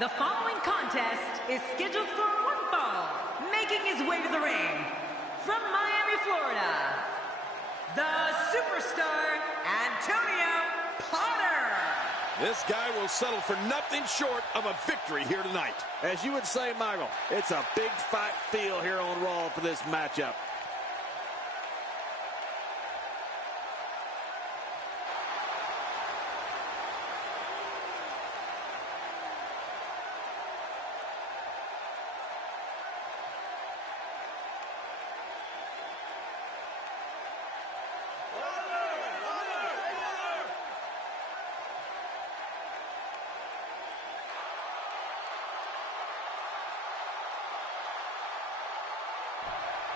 The following contest is scheduled for one fall, making his way to the ring from Miami, Florida, the superstar Antonio Potter. This guy will settle for nothing short of a victory here tonight. As you would say, Michael, it's a big fight feel here on Raw for this matchup.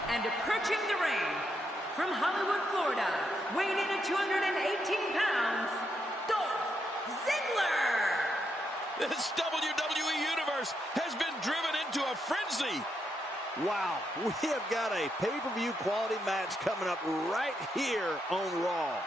And approaching the ring from Hollywood, Florida, weighing in at 218 pounds, Dolph Ziggler. This WWE Universe has been driven into a frenzy. Wow, we have got a pay-per-view quality match coming up right here on Raw.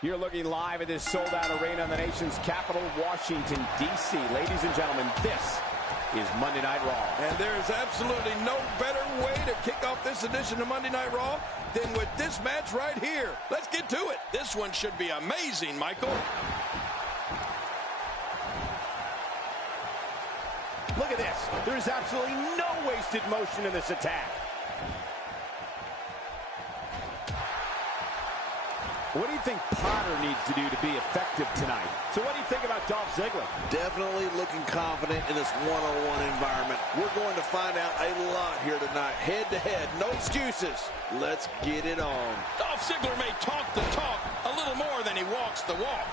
You're looking live at this sold-out arena in the nation's capital, Washington, D.C. Ladies and gentlemen, this is Monday Night Raw. And there is absolutely no better way to kick off this edition of Monday Night Raw than with this match right here. Let's get to it. This one should be amazing, Michael. Look at this. There's absolutely no wasted motion in this attack. What do you think Potter needs to do to be effective tonight? So what do you think about Dolph Ziggler? Definitely looking confident in this one-on-one environment. We're going to find out a lot here tonight. Head-to-head, no excuses. Let's get it on. Dolph Ziggler may talk the talk a little more than he walks the walk.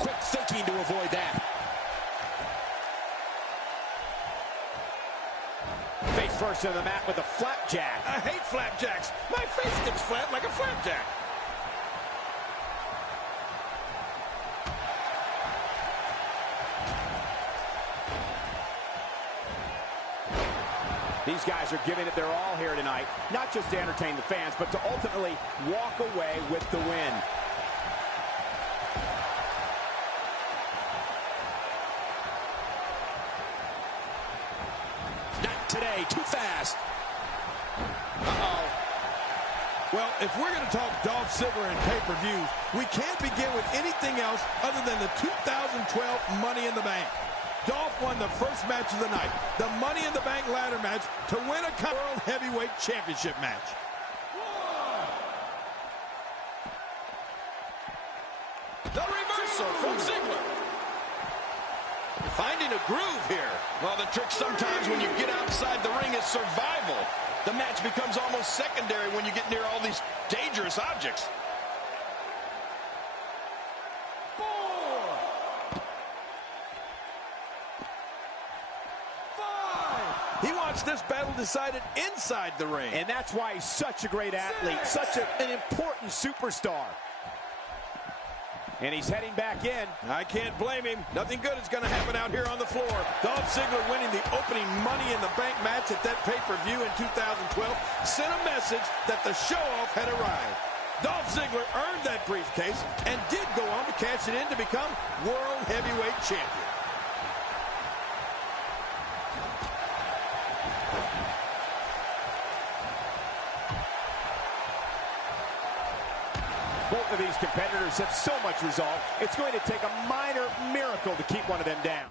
Quick thinking to avoid that. Face first on the mat with a flapjack. I hate flapjacks. My face gets flat like a flapjack. These guys are giving it their all here tonight, not just to entertain the fans, but to ultimately walk away with the win. Not today, too fast. Uh-oh. Well, if we're going to talk Dolph Ziggler and pay-per-views, we can't begin with anything else other than the 2012 Money in the Bank. Dolph won the first match of the night, the Money in the Bank ladder match, to win a World Heavyweight Championship match. The reversal from Ziggler. Finding a groove here. Well, the trick sometimes when you get outside the ring is survival. The match becomes almost secondary when you get near all these dangerous objects. He wants this battle decided inside the ring. And that's why he's such a great athlete, such an important superstar. And he's heading back in. I can't blame him. Nothing good is going to happen out here on the floor. Dolph Ziggler winning the opening Money in the Bank match at that pay-per-view in 2012 sent a message that the show-off had arrived. Dolph Ziggler earned that briefcase and did go on to cash it in to become World Heavyweight Champion. Both of these competitors have so much resolve, it's going to take a minor miracle to keep one of them down.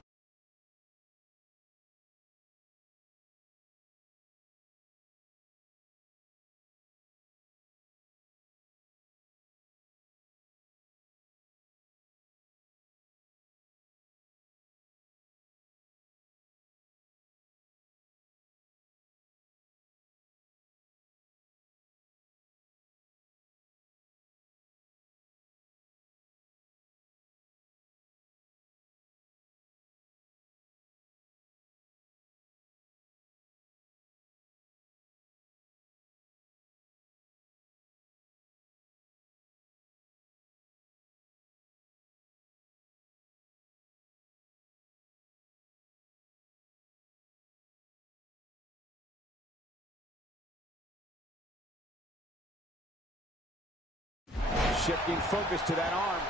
Shifting focus to that arm.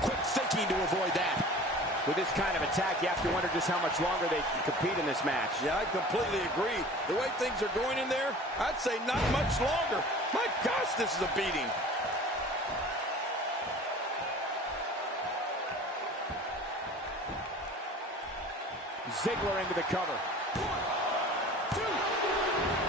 Quick thinking to avoid that. With this kind of attack, you have to wonder just how much longer they can compete in this match. Yeah, I completely agree. The way things are going in there, I'd say not much longer. My gosh, this is a beating. Ziggler into the cover.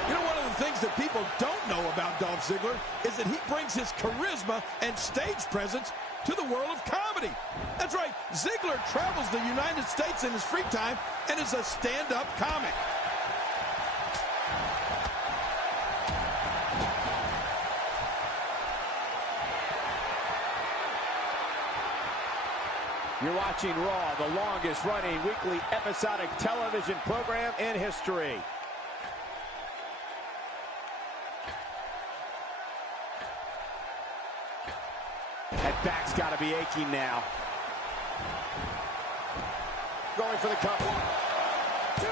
You know, one of the things that people don't know about Dolph Ziggler is that he brings his charisma and stage presence to the world of comedy. That's right, Ziggler travels the United States in his free time and is a stand-up comic. You're watching Raw, the longest-running weekly episodic television program in history. That back's got to be aching now. Going for the cover. 1, 2.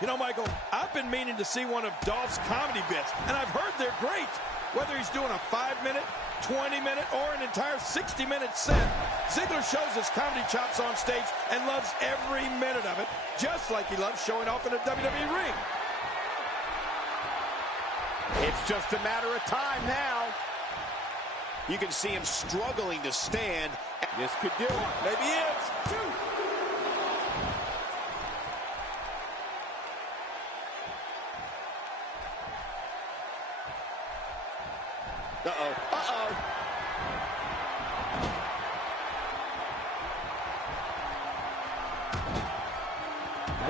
You know, Michael, I've been meaning to see one of Dolph's comedy bits, and I've heard they're great. Whether he's doing a 5-minute, 20-minute, or an entire 60-minute set, Ziggler shows his comedy chops on stage and loves every minute of it, just like he loves showing off in a WWE ring. It's just a matter of time now. You can see him struggling to stand. This could do it. Maybe it's 2. Uh-oh. Uh-oh.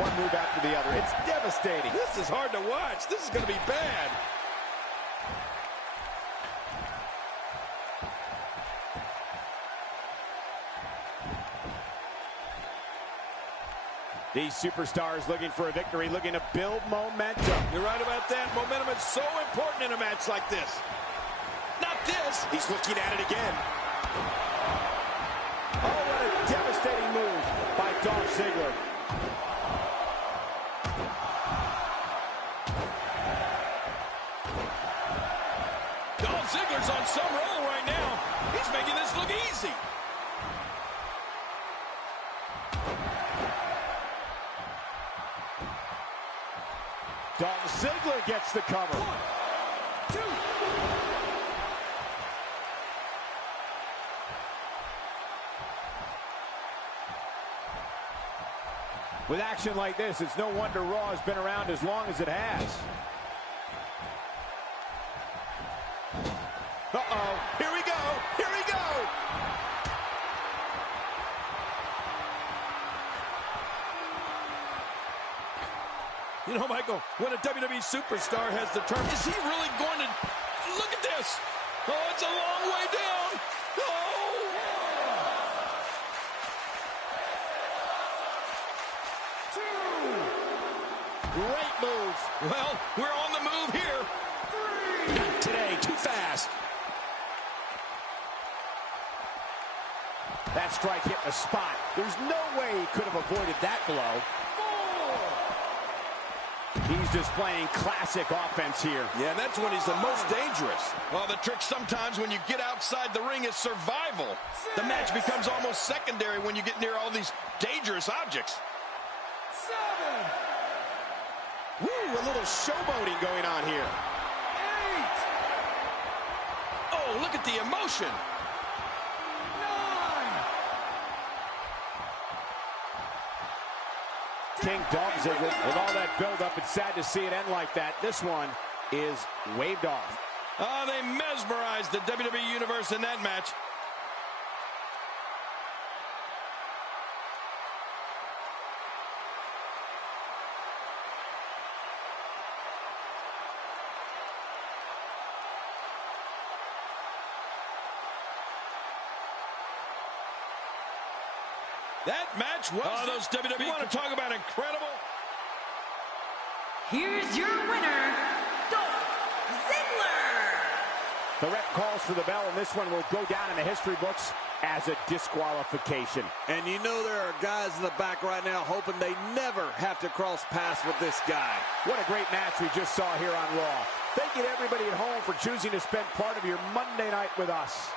One move after the other. It's devastating. This is hard to watch. This is going to be bad. These superstars looking for a victory, looking to build momentum. You're right about that. Momentum is so important in a match like this. Not this. He's looking at it again. Oh, what a devastating move by Dolph Ziggler. Dolph Ziggler's on some roll right now. He's making this look easy. Dolph Ziggler gets the cover. 1, 2. With action like this, it's no wonder Raw has been around as long as it has. Uh-oh. Here we go. Here we go. You know, Michael, when a WWE superstar has the term, is he really going to... Look at this. Oh, it's a long way down. strike hit the spot. There's no way he could have avoided that blow. He's displaying classic offense here. Yeah, that's when he's the most dangerous. Well, the trick sometimes when you get outside the ring is survival. The match becomes almost secondary when you get near all these dangerous objects. Woo, a little showboating going on here. Oh, look at the emotion. King Dolph Ziggler, with all that build-up, it's sad to see it end like that. This one is waved off. Oh, they mesmerized the WWE Universe in that match. That match was those WWE. You want to talk about incredible? Here's your winner, Dolph Ziggler. The ref calls for the bell, and this one will go down in the history books as a disqualification. And you know there are guys in the back right now hoping they never have to cross paths with this guy. What a great match we just saw here on Raw. Thank you to everybody at home for choosing to spend part of your Monday night with us.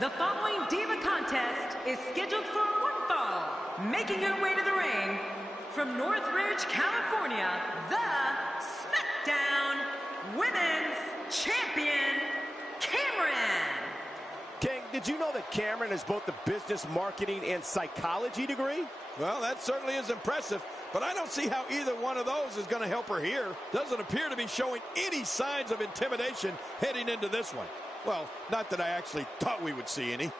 The following Diva contest is scheduled for one fall. Making her way to the ring from Northridge, California, the SmackDown Women's Champion, Cameron. King, did you know that Cameron has both a business, marketing, and psychology degree? Well, that certainly is impressive, but I don't see how either one of those is going to help her here. Doesn't appear to be showing any signs of intimidation heading into this one. Well, not that I actually thought we would see any.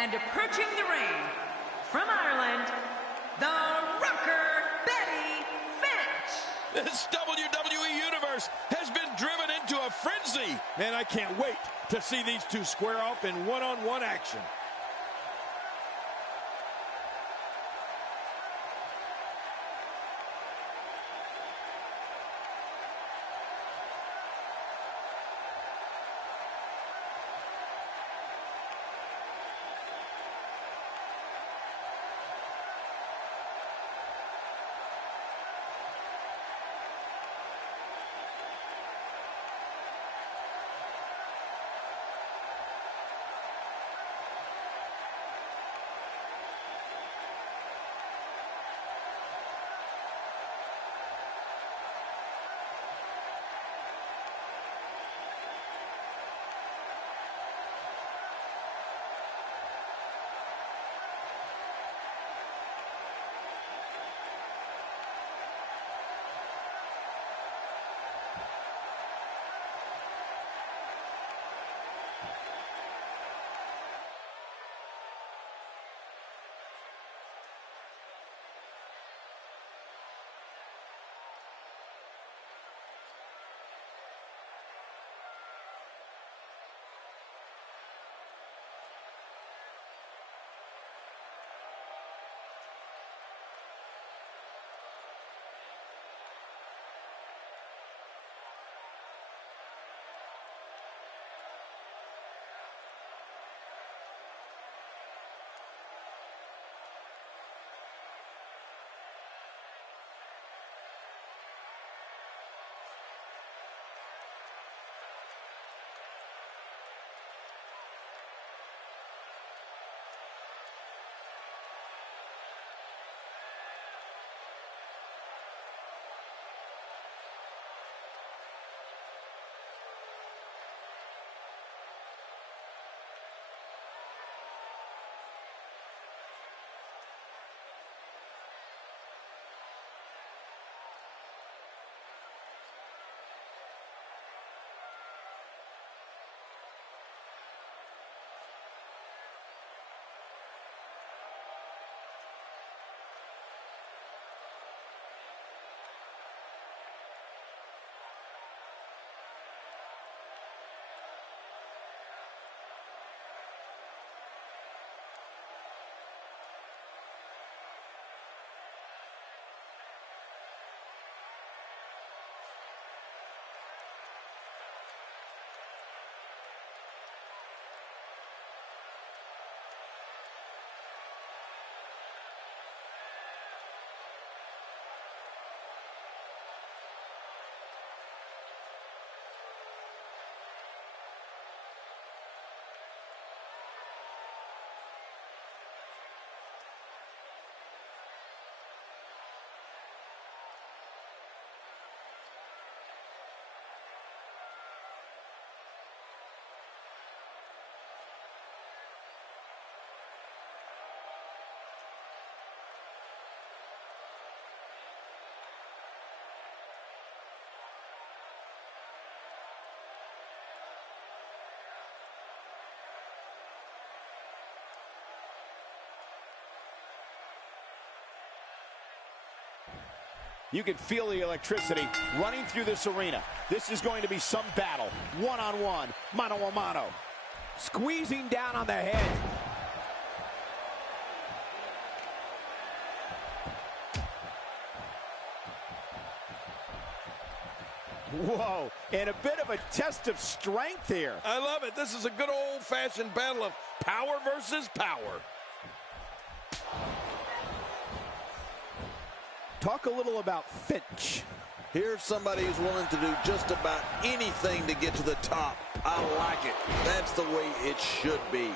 And approaching the ring from Ireland, the Rocker Betty Finch. This WWE Universe has been driven into a frenzy. Man, I can't wait to see these two square off in one-on-one action. You can feel the electricity running through this arena. This is going to be some battle. One-on-one, mano-a-mano. Squeezing down on the head. Whoa, and a bit of a test of strength here. I love it. This is a good old-fashioned battle of power versus power. Talk a little about Finch. Here's somebody who's willing to do just about anything to get to the top. I like it. That's the way it should be.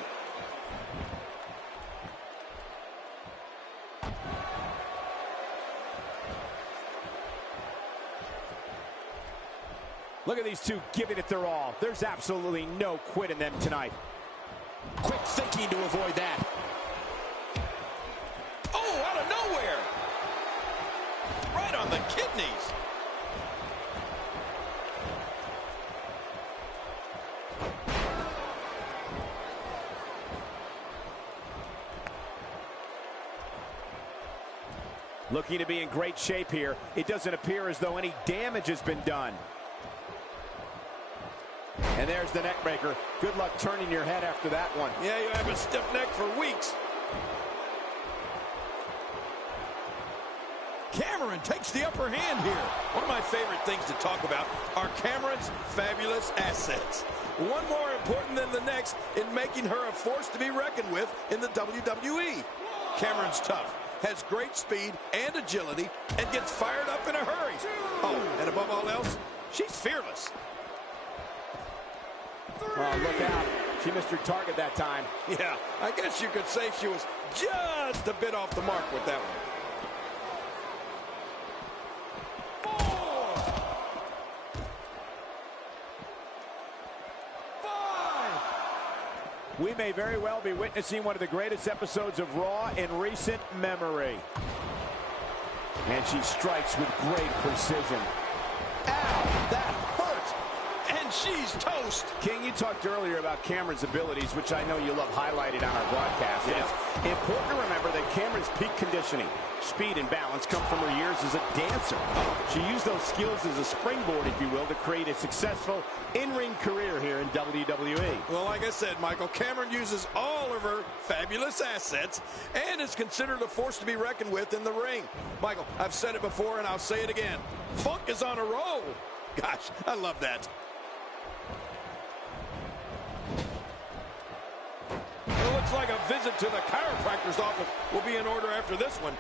Look at these two giving it their all. There's absolutely no quit in them tonight. Quick thinking to avoid that. Oh, out of nowhere. Right on the kidneys. Looking to be in great shape here. It doesn't appear as though any damage has been done. And there's the neck breaker. Good luck turning your head after that one. Yeah, you have a stiff neck for weeks. Cameron takes the upper hand here. One of my favorite things to talk about are Cameron's fabulous assets. One more important than the next in making her a force to be reckoned with in the WWE. Cameron's tough, has great speed and agility, and gets fired up in a hurry. Oh, and above all else, she's fearless. Oh, look out. She missed her target that time. Yeah, I guess you could say she was just a bit off the mark with that one. 4, 5. We may very well be witnessing one of the greatest episodes of Raw in recent memory. And she strikes with great precision. Ow, that hurt. And she's toast. King, you talked earlier about Cameron's abilities, which I know you love highlighted on our broadcast. Yeah. It's important to remember that Cameron's peak conditioning, speed, and balance come from her years as a dancer. She used those skills as a springboard, if you will, to create a successful in-ring career here in WWE. Well, like I said, Michael, Cameron uses all of her fabulous assets and is considered a force to be reckoned with in the ring. Michael, I've said it before and I'll say it again. Funk is on a roll. Gosh, I love that. It looks like a visit to the chiropractor's office will be in order after this one.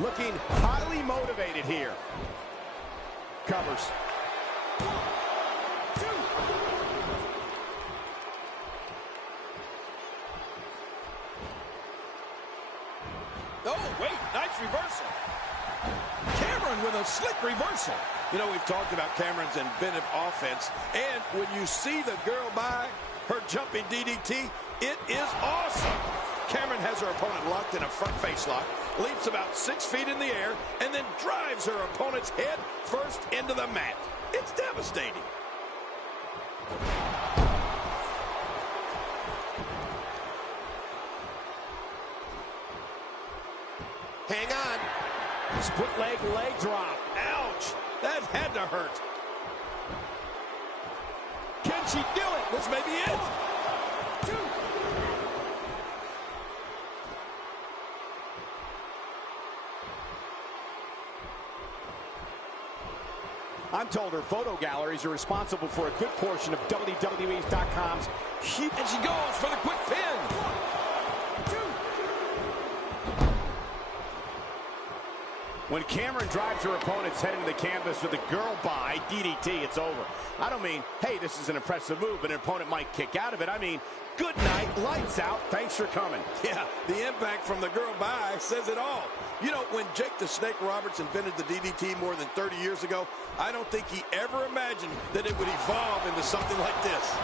Looking highly motivated here. Covers. 1, 2. Oh, wait, nice reversal. Cameron with a slick reversal. You know, we've talked about Cameron's inventive offense, and when you see the girl by her jumping DDT, it is awesome. Cameron has her opponent locked in a front face lock, leaps about 6 feet in the air, and then drives her opponent's head first into the mat. It's devastating. Hang on. Split leg drop. Ouch! That had to hurt. Can she do it? This may be it. 2. I'm told her photo galleries are responsible for a good portion of WWE's.com's huge. And she goes for the quick pin. 1, 2. When Cameron drives her opponent's head into the canvas with a girl by DDT, it's over. I don't mean, hey, this is an impressive move, but an opponent might kick out of it. I mean, good night, lights out, thanks for coming. Yeah, the impact from the girl by says it all. You know, when Jake the Snake Roberts invented the DDT more than 30 years ago, I don't think he ever imagined that it would evolve into something like this.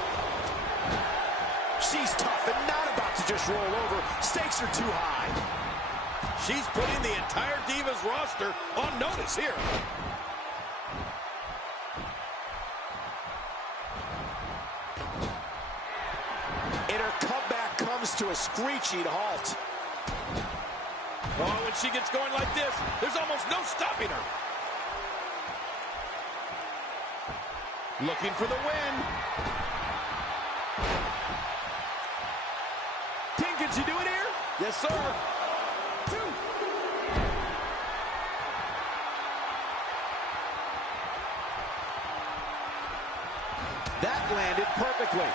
She's tough and not about to just roll over. Stakes are too high. She's putting the entire Divas roster on notice here. And her comeback comes to a screeching halt. Oh, when she gets going like this, there's almost no stopping her. Looking for the win. King, can she do it here? Yes, sir. 2. That landed perfectly.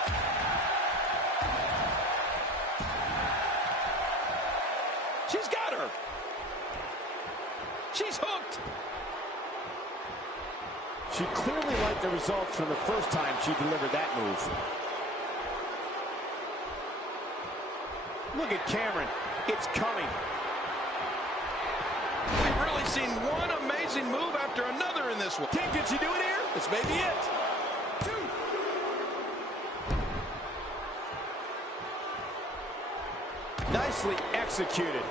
She's got her. She's hooked. She clearly liked the results from the first time she delivered that move. Look at Cameron. It's coming. We've really seen one amazing move after another in this one. King, can she do it here? This may be it. 2. Nicely executed.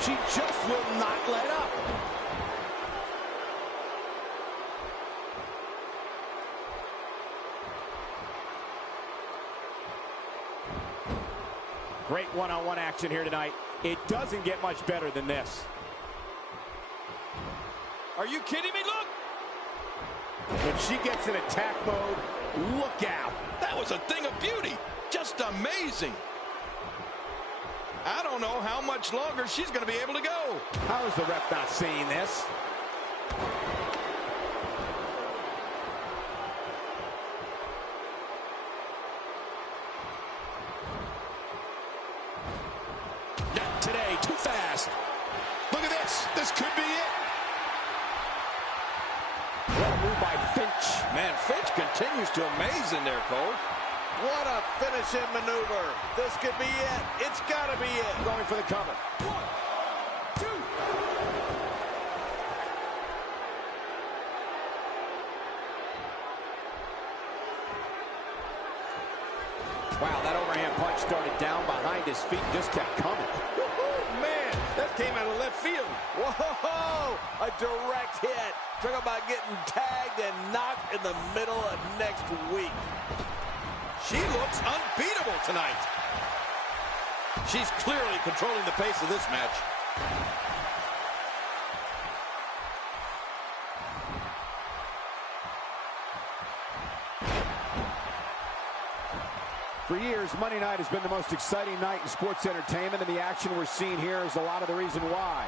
She just will not let up. Great one-on-one action here tonight. It doesn't get much better than this. Are you kidding me? Look! When she gets in attack mode, look out. That was a thing of beauty. Just amazing. I don't know how much longer she's going to be able to go. How is the ref not seeing this? Not today. Too fast. Look at this. This could be it. Well moved by Finch. Man, Finch continues to amaze in there, Cole. What a finishing maneuver. This could be it. It's got to be it. Going for the cover. 1, 2. Wow, that overhand punch started down behind his feet, just kept coming. Man, that came out of left field. Whoa! A direct hit. Talk about getting tagged and knocked in the middle of next week. She looks unbeatable tonight. She's clearly controlling the pace of this match. For years, Monday night has been the most exciting night in sports entertainment, and the action we're seeing here is a lot of the reason why.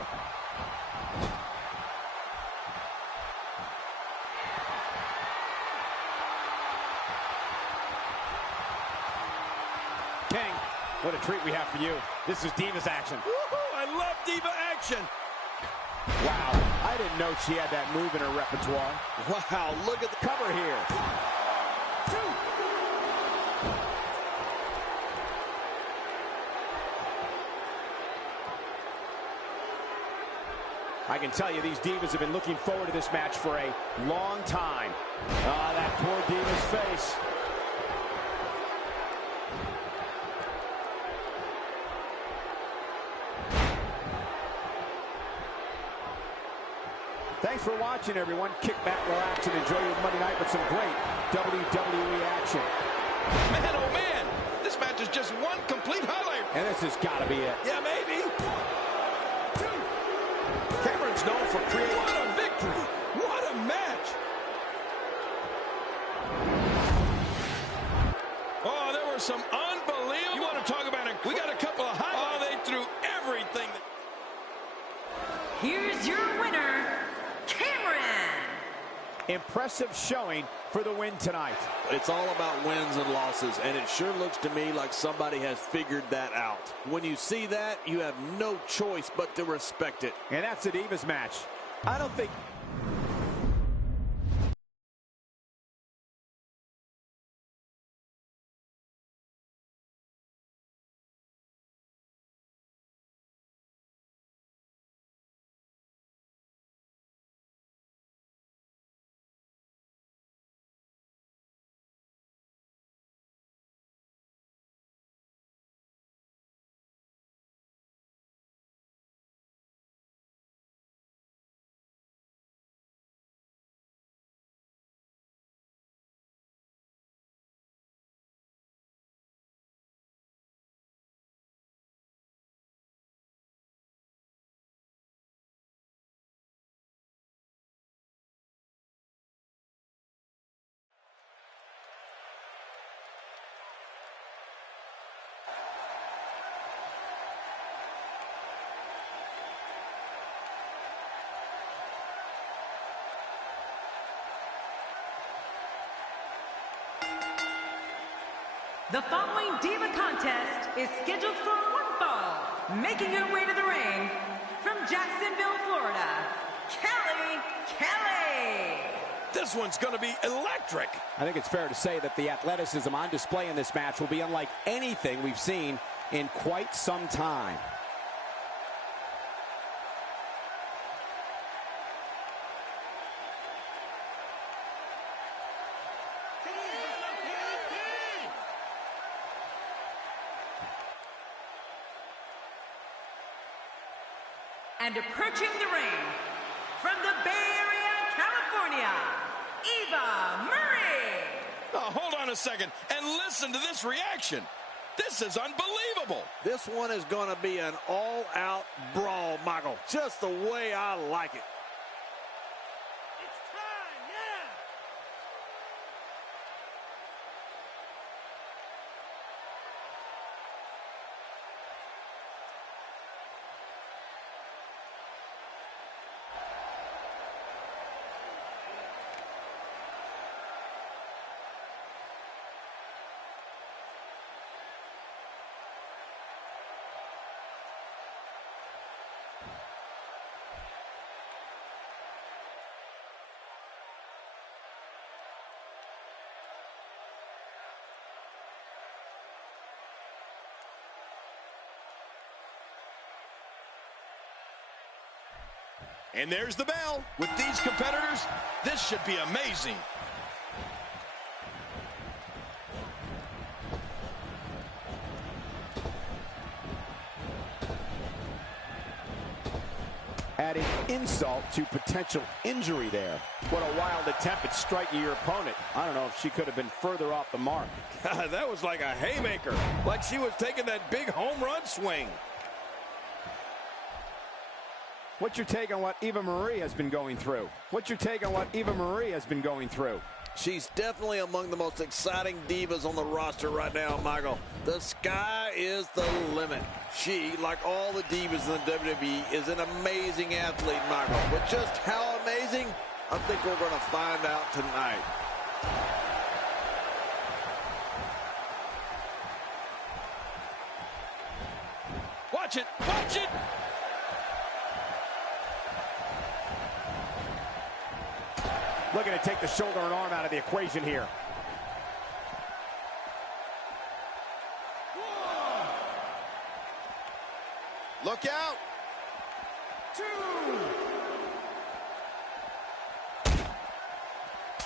King, what a treat we have for you. This is Divas action. Woohoo! I love Diva action. Wow, I didn't know she had that move in her repertoire. Wow, look at the Cover here. 2. I can tell you these Divas have been looking forward to this match for a long time. Ah, that poor Diva's face. Thanks for watching, everyone. Kick back, relax, and enjoy your Monday night with some great WWE action. Man, oh man, this match is just one complete highlight. And this has got to be it. Yeah, maybe. 2. Cameron's known for creating. What a victory. What a match. Oh, there were some unbelievable. You want to talk about it? We got a couple of highlights. Oh, they threw everything. Here's your winner, Cameron. Impressive showing for the win tonight. It's all about wins and losses, and it sure looks to me like somebody has figured that out. When you see that, you have no choice but to respect it. And that's the Divas match. I don't think The following Diva contest is scheduled for one fall. Making her way to the ring from Jacksonville, Florida, Kelly. This one's going to be electric. I think it's fair to say that the athleticism on display in this match will be unlike anything we've seen in quite some time. And approaching the ring from the Bay Area, California, Eva Marie. Oh, hold on a second and listen to this reaction. This is unbelievable. This one is going to be an all-out brawl, Michael. Just the way I like it. It's time, yeah! And there's the bell. With these competitors, this should be amazing. Adding insult to potential injury there. What a wild attempt at striking your opponent. I don't know if she could have been further off the mark. God, that was like a haymaker. Like she was taking that big home run swing. What's your take on what Eva Marie has been going through? She's definitely among the most exciting divas on the roster right now, Michael. The sky is the limit. She, like all the divas in the WWE, is an amazing athlete, Michael. But just how amazing, I think we're going to find out tonight. Watch it, watch it! Looking to take the shoulder and arm out of the equation here. Look out! 2.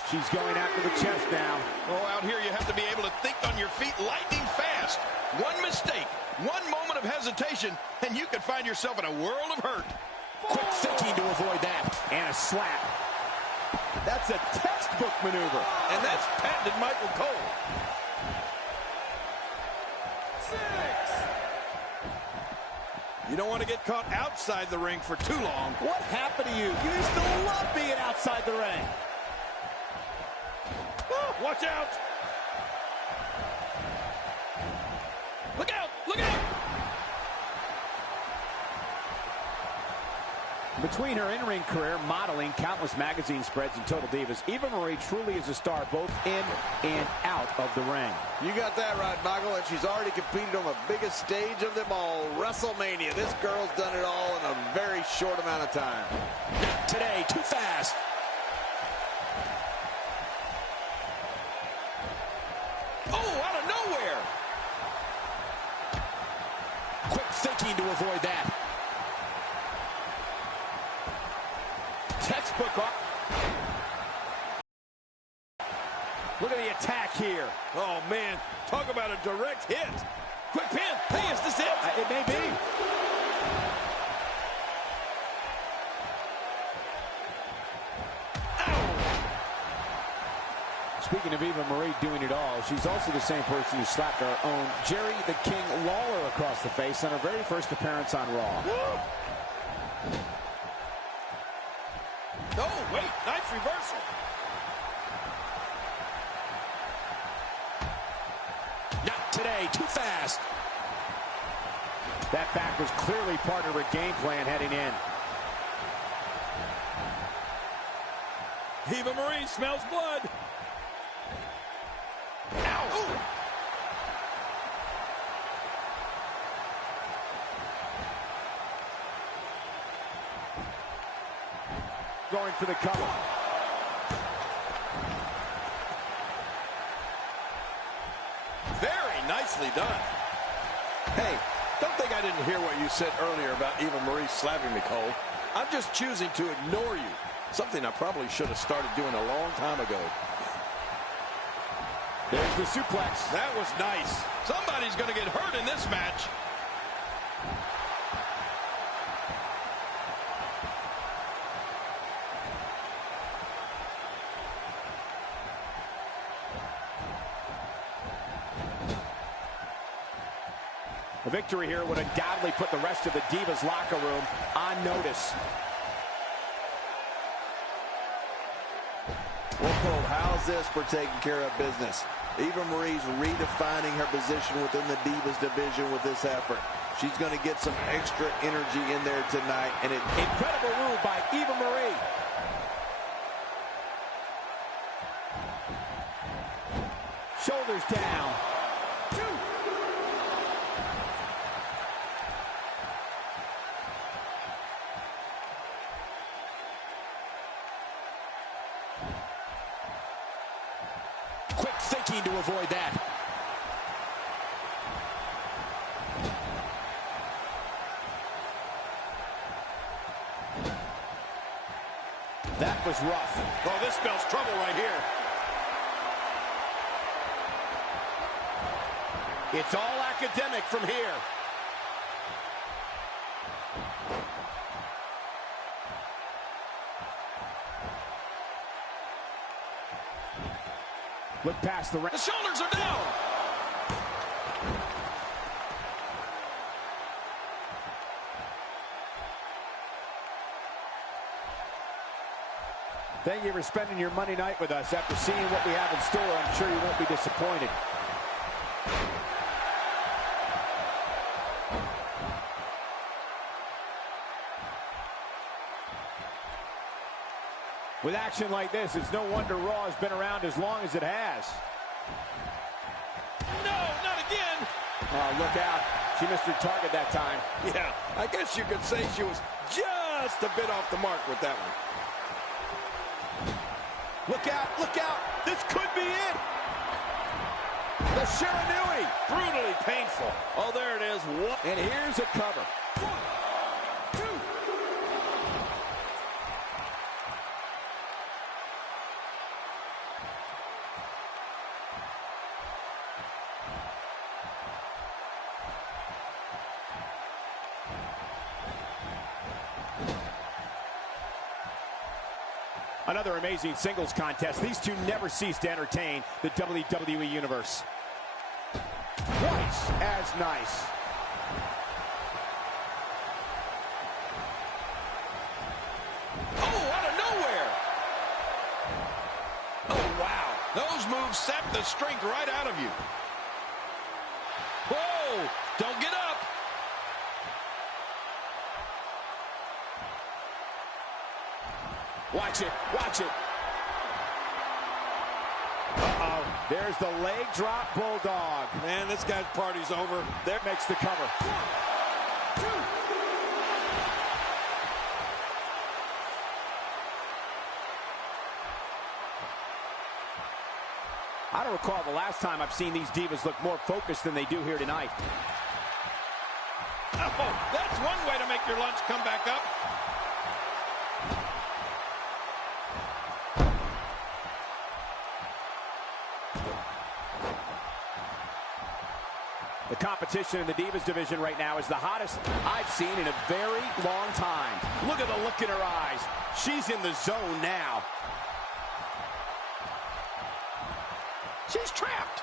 She's going after the chest now. Oh, out here you have to be able to think on your feet lightning fast. One mistake, one moment of hesitation, and you could find yourself in a world of hurt. Quick thinking to avoid that. And a slap. That's a textbook maneuver. And that's patented Michael Cole. 6. You don't want to get caught outside the ring for too long. What happened to you? You used to love being outside the ring. Oh, watch out! Look out! Look out! Between her in-ring career, modeling, countless magazine spreads, and Total Divas, Eva Marie truly is a star both in and out of the ring. You got that right, Michael, and she's already competed on the biggest stage of them all, WrestleMania. This girl's done it all in a very short amount of time. Not today, too fast. Oh, out of nowhere! Quick thinking to avoid that. Textbook off. Look at the attack here. Oh, man. Talk about a direct hit. Quick pin. Hey, is this it? It may be. Speaking of Eva Marie doing it all, she's also the same person who slapped our own Jerry the King Lawler across the face on her very first appearance on Raw. Oh, wait. Nice reversal. Not today, too fast. That back was clearly part of her game plan heading in. Eva Marie smells blood. Ow! Ooh. going for the cover. Very nicely done. Hey, don't think I didn't hear what you said earlier about Eva Marie slapping me, Cole. I'm just choosing to ignore you. Something I probably should have started doing a long time ago. There's the suplex. That was nice. Somebody's going to get hurt in this match. A victory here would undoubtedly put the rest of the Divas locker room on notice. Well, Cole, how's this for taking care of business? Eva Marie's redefining her position within the Divas division with this effort. She's going to get some extra energy in there tonight. And incredible move by Eva Marie. Shoulders down. Quick thinking to avoid that. That was rough. Oh, this spells trouble right here. It's all academic from here. Look past the The shoulders are down. Thank you for spending your Monday night with us. After seeing what we have in store, I'm sure you won't be disappointed. With action like this, it's no wonder Raw has been around as long as it has. No, not again. Oh, look out. She missed her target that time. Yeah, I guess you could say she was just a bit off the mark with that one. Look out, look out. This could be it. The Shiranui. Brutally painful. oh, there it is. What? And here's a cover. Another amazing singles contest. These two never cease to entertain the WWE Universe. Twice as nice. Oh, out of nowhere. Oh, wow. Those moves sap the strength right out of you. Whoa, don't get up. Watch it, watch it. Uh-oh, there's the leg drop bulldog. Man, this guy's party's over. There makes the cover. I don't recall the last time I've seen these Divas look more focused than they do here tonight. Oh, that's one way to make your lunch come back up. The competition in the Divas division right now is the hottest I've seen in a very long time. Look at the look in her eyes. She's in the zone now. She's trapped.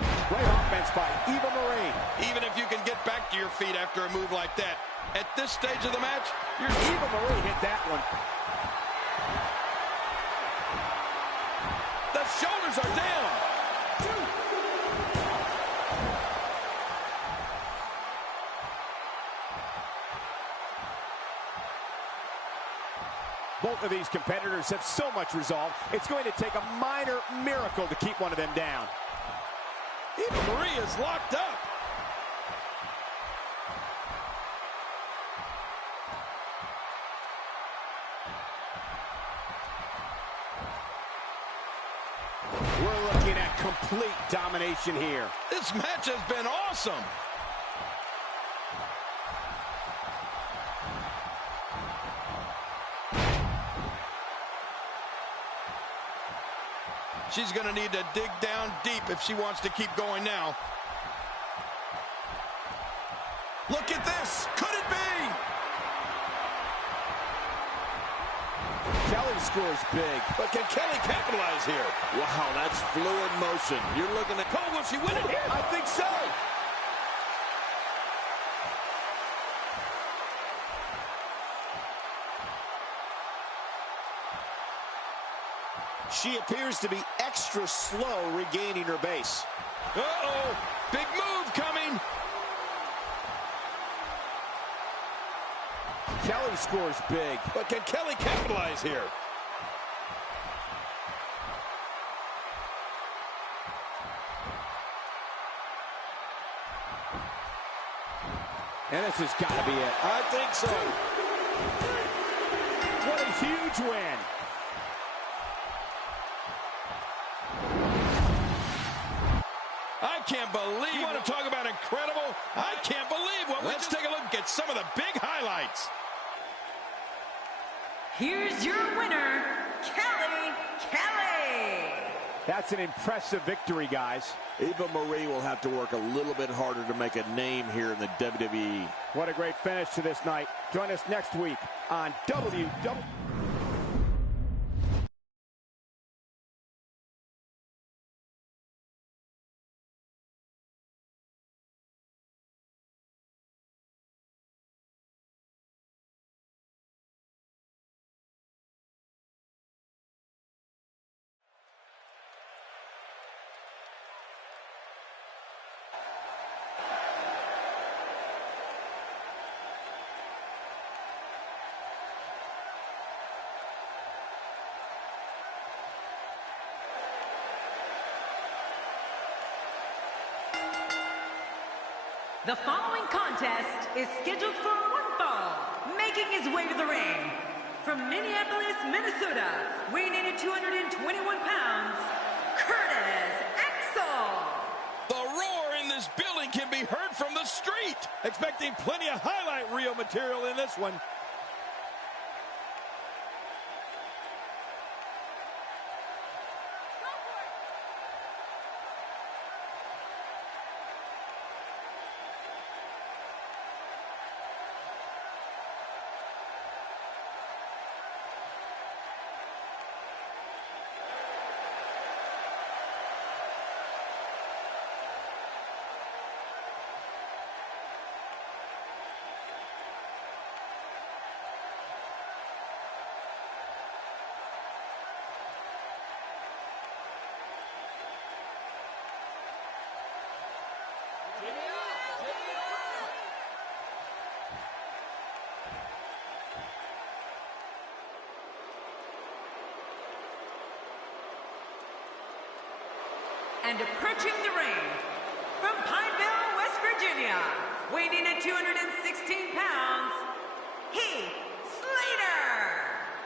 Great offense by Eva Marie. Even if you can get back to your feet after a move like that, at this stage of the match, Eva Marie hit that one. the shoulders are down. Both of these competitors have so much resolve, it's going to take a minor miracle to keep one of them down. Eva Marie is locked up. We're looking at complete domination here. This match has been awesome. She's going to need to dig down deep if she wants to keep going now. Look at this. Could it be? Kelly scores big. But can Kelly capitalize here? Wow, that's fluid motion. You're looking at... Oh, will she win it here? I think so. She appears to be extra slow regaining her base. Uh-oh. Big move coming. Kelly scores big. But can Kelly capitalize here? And this has got to be it. I think so. What a huge win. I can't believe. You want to talk about incredible? I can't believe what. Let's take a look at some of the big highlights. Here's your winner, Kelly. That's an impressive victory, guys. Eva Marie will have to work a little bit harder to make a name here in the WWE. What a great finish to this night. Join us next week on WWE. The following contest is scheduled for one fall, making his way to the ring. From Minneapolis, Minnesota, weighing in at 221 pounds, Curtis Axel. The roar in this building can be heard from the street. Expecting plenty of highlight reel material in this one. And approaching the ring, from Pineville, West Virginia, weighing in at 216 pounds, Heath Slater.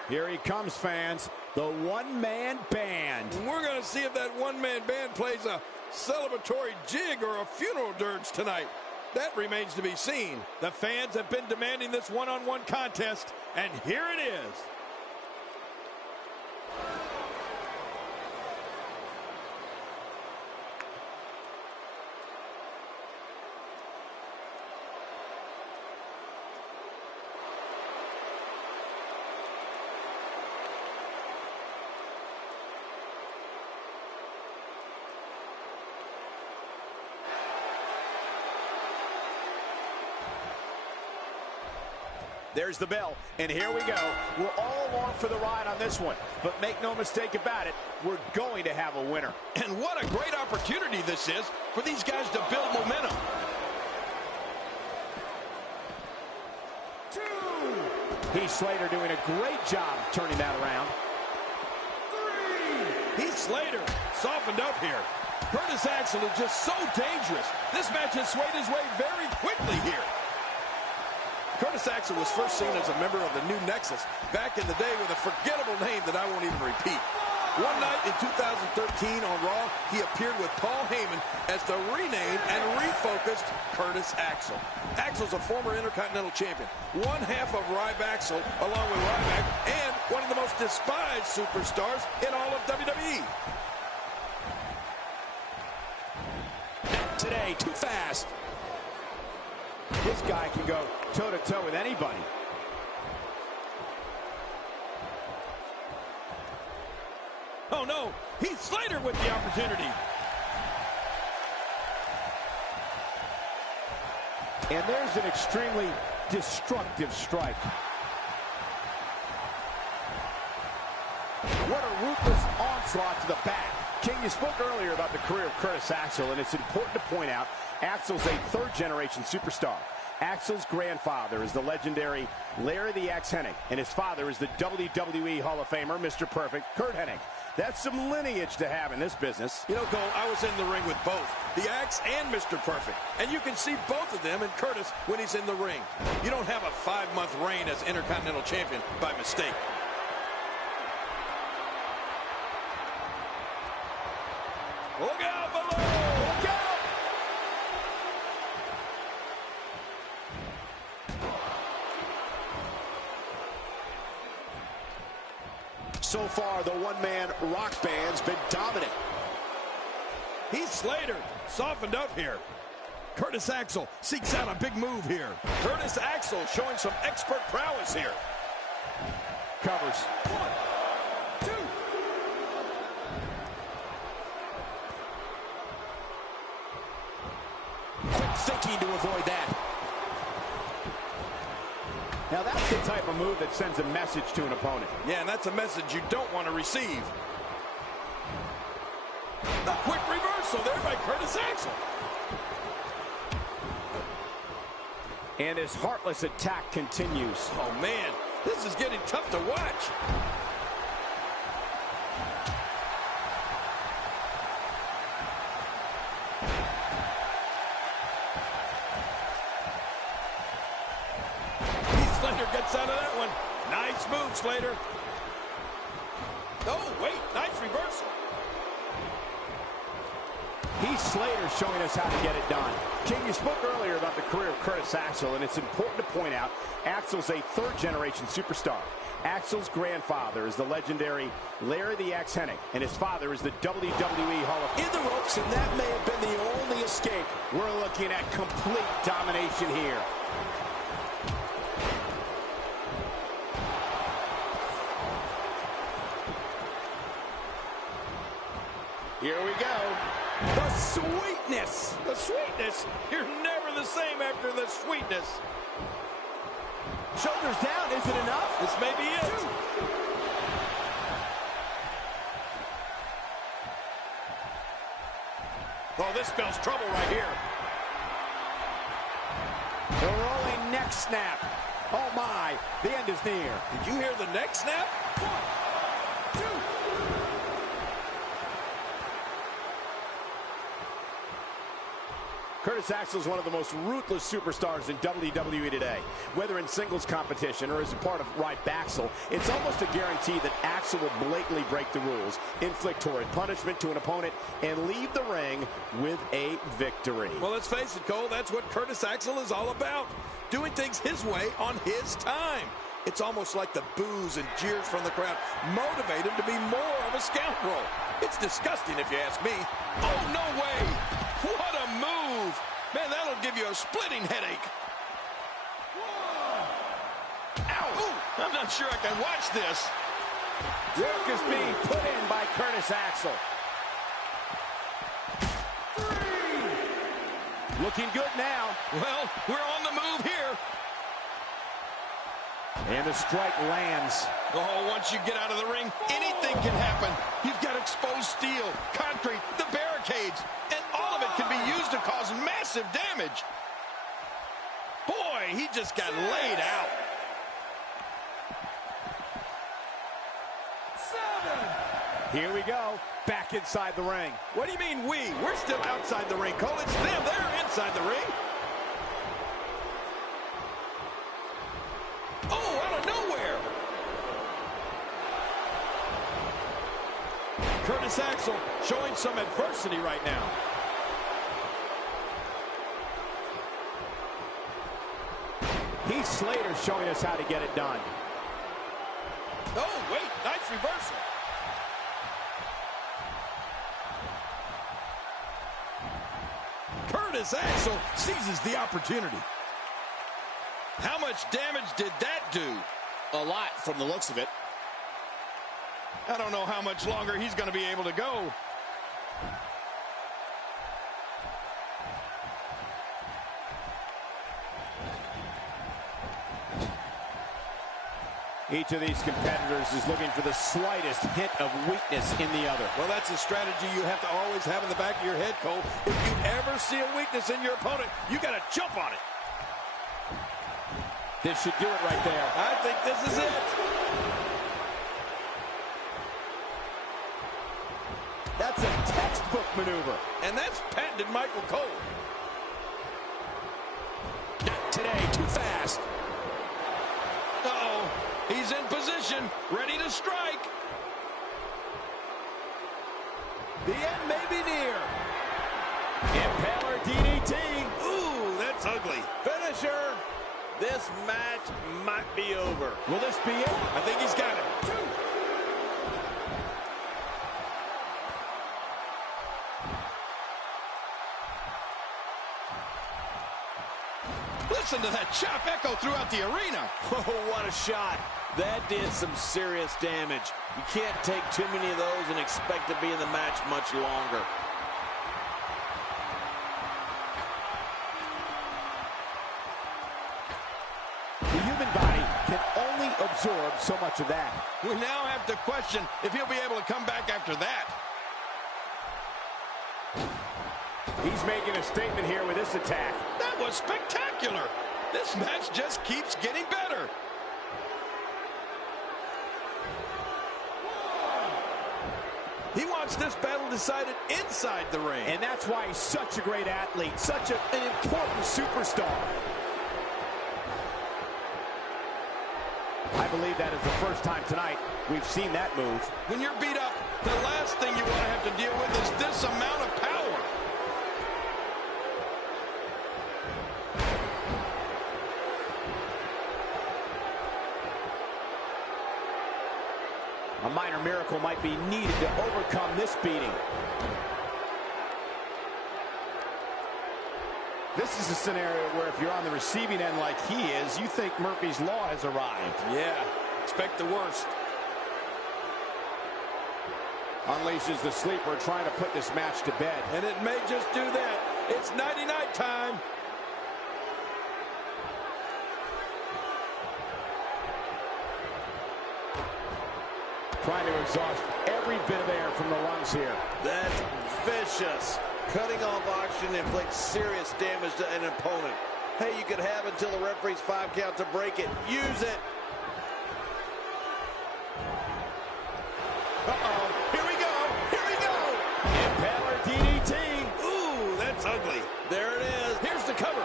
Here he comes, fans. The one-man band. And we're going to see if that one-man band plays a celebratory jig or a funeral dirge tonight. That remains to be seen. The fans have been demanding this one-on-one contest, and here it is. There's the bell, and here we go. We're all along for the ride on this one, but make no mistake about it, we're going to have a winner. And what a great opportunity this is for these guys to build momentum. Heath Slater doing a great job turning that around. Heath Slater softened up here. Curtis Axel is just so dangerous. This match has swayed his way very quickly here. Curtis Axel was first seen as a member of the New Nexus back in the day with a forgettable name that I won't even repeat. One night in 2013 on Raw, he appeared with Paul Heyman as the renamed and refocused Curtis Axel. Axel's a former Intercontinental Champion, one half of Ryback, along with Ryback, and one of the most despised superstars in all of WWE. Today, too fast. This guy can go toe-to-toe with anybody. Oh no, Heath Slater with the opportunity. And there's an extremely destructive strike. What a ruthless onslaught to the back. King, you spoke earlier about the career of Curtis Axel, and it's important to point out Axel's a third-generation superstar. Axel's grandfather is the legendary Larry the Axe Hennig, and his father is the WWE Hall of Famer, Mr. Perfect, Curt Hennig. That's some lineage to have in this business. You know, Cole, I was in the ring with both, the Axe and Mr. Perfect. And you can see both of them in Curtis when he's in the ring. You don't have a 5-month reign as Intercontinental Champion by mistake. Look out below! Look out! So far, the one-man rock band's been dominant. Heath Slater softened up here. Curtis Axel seeks out a big move here. Curtis Axel showing some expert prowess here. Covers. 1, 2. Quick thinking to avoid that. Now that's the type of move that sends a message to an opponent. Yeah, and that's a message you don't want to receive. A quick reversal there by Curtis Axel. And his heartless attack continues. Oh, man, this is getting tough to watch. Slater gets out of that one. Nice move, Slater. Oh, wait, nice reversal. Heath Slater showing us how to get it done. King, you spoke earlier about the career of Curtis Axel, and it's important to point out Axel's a third-generation superstar. Axel's grandfather is the legendary Larry the Axe Hennig, and his father is the WWE Hall of Famer. In the ropes, and that may have been the only escape. We're looking at complete domination here. Here we go. The sweetness. The sweetness. You're never the same after the sweetness. Shoulders down. Is it enough? This may be it. 2. Oh, this spells trouble right here. The rolling neck snap. Oh, my. The end is near. Did you hear the neck snap? 1, 2. Curtis Axel is one of the most ruthless superstars in WWE today. Whether in singles competition or as a part of Ryback, it's almost a guarantee that Axel will blatantly break the rules, inflict horrid punishment to an opponent, and leave the ring with a victory. Well, let's face it, Cole, that's what Curtis Axel is all about. Doing things his way on his time. It's almost like the boos and jeers from the crowd motivate him to be more of a scoundrel. It's disgusting if you ask me. Oh, no way! What a move! Man, that'll give you a splitting headache. Ow! Ooh, I'm not sure I can watch this. Work is being put in by Curtis Axel. 3. Looking good now. Well, we're on the move here. And the strike lands. Oh, once you get out of the ring, anything can happen. You've got exposed steel, concrete, the barricades, and all of it can be used to cause massive damage. Boy, he just got laid out. 7. Here we go. Back inside the ring. What do you mean we? We're still outside the ring, Cole. It's them. They're inside the ring. Oh, out of nowhere. Curtis Axel showing some adversity right now. Heath Slater showing us how to get it done. Oh, wait, nice reversal. Curtis Axel seizes the opportunity. How much damage did that do? A lot from the looks of it. I don't know how much longer he's going to be able to go. Each of these competitors is looking for the slightest hint of weakness in the other. Well, that's a strategy you have to always have in the back of your head, Cole. If you ever see a weakness in your opponent, you got to jump on it. This should do it right there. I think this is it. That's a textbook maneuver. And that's patented Michael Cole. Not today, too fast. Uh-oh. He's in position, ready to strike. The end may be near. Impaler DDT. Ooh, that's ugly. Finisher. This match might be over. Will this be it? I think he's got it. Listen to that chop echo throughout the arena. Oh, what a shot. That did some serious damage. You can't take too many of those and expect to be in the match much longer. The human body can only absorb so much of that. We now have to question if he'll be able to come back after that. He's making a statement here with this attack. That was spectacular. This match just keeps getting better. He wants this battle decided inside the ring. And that's why he's such a great athlete, such an important superstar. I believe that is the first time tonight we've seen that move. When you're beat up, the last thing you want to have to deal with is this amount of power. A minor miracle might be needed to overcome this beating. This is a scenario where if you're on the receiving end like he is, you think Murphy's Law has arrived. Yeah, expect the worst. Unleashes the sleeper, trying to put this match to bed. And it may just do that. It's nighty-night time. Trying to exhaust every bit of air from the lungs here. That's vicious. Cutting off oxygen inflicts serious damage to an opponent. Hey, you could have until the referee's 5 count to break it. Use it. Uh-oh. Here we go. Here we go. Impaler DDT. Ooh, that's ugly. There it is. Here's the cover.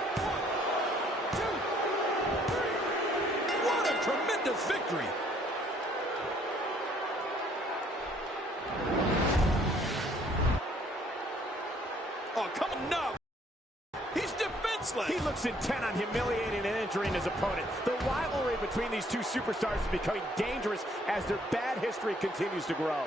What a tremendous victory. Oh, come on, no. He's defenseless. He looks intent on humiliating and injuring his opponent. The rivalry between these two superstars is becoming dangerous as their bad history continues to grow.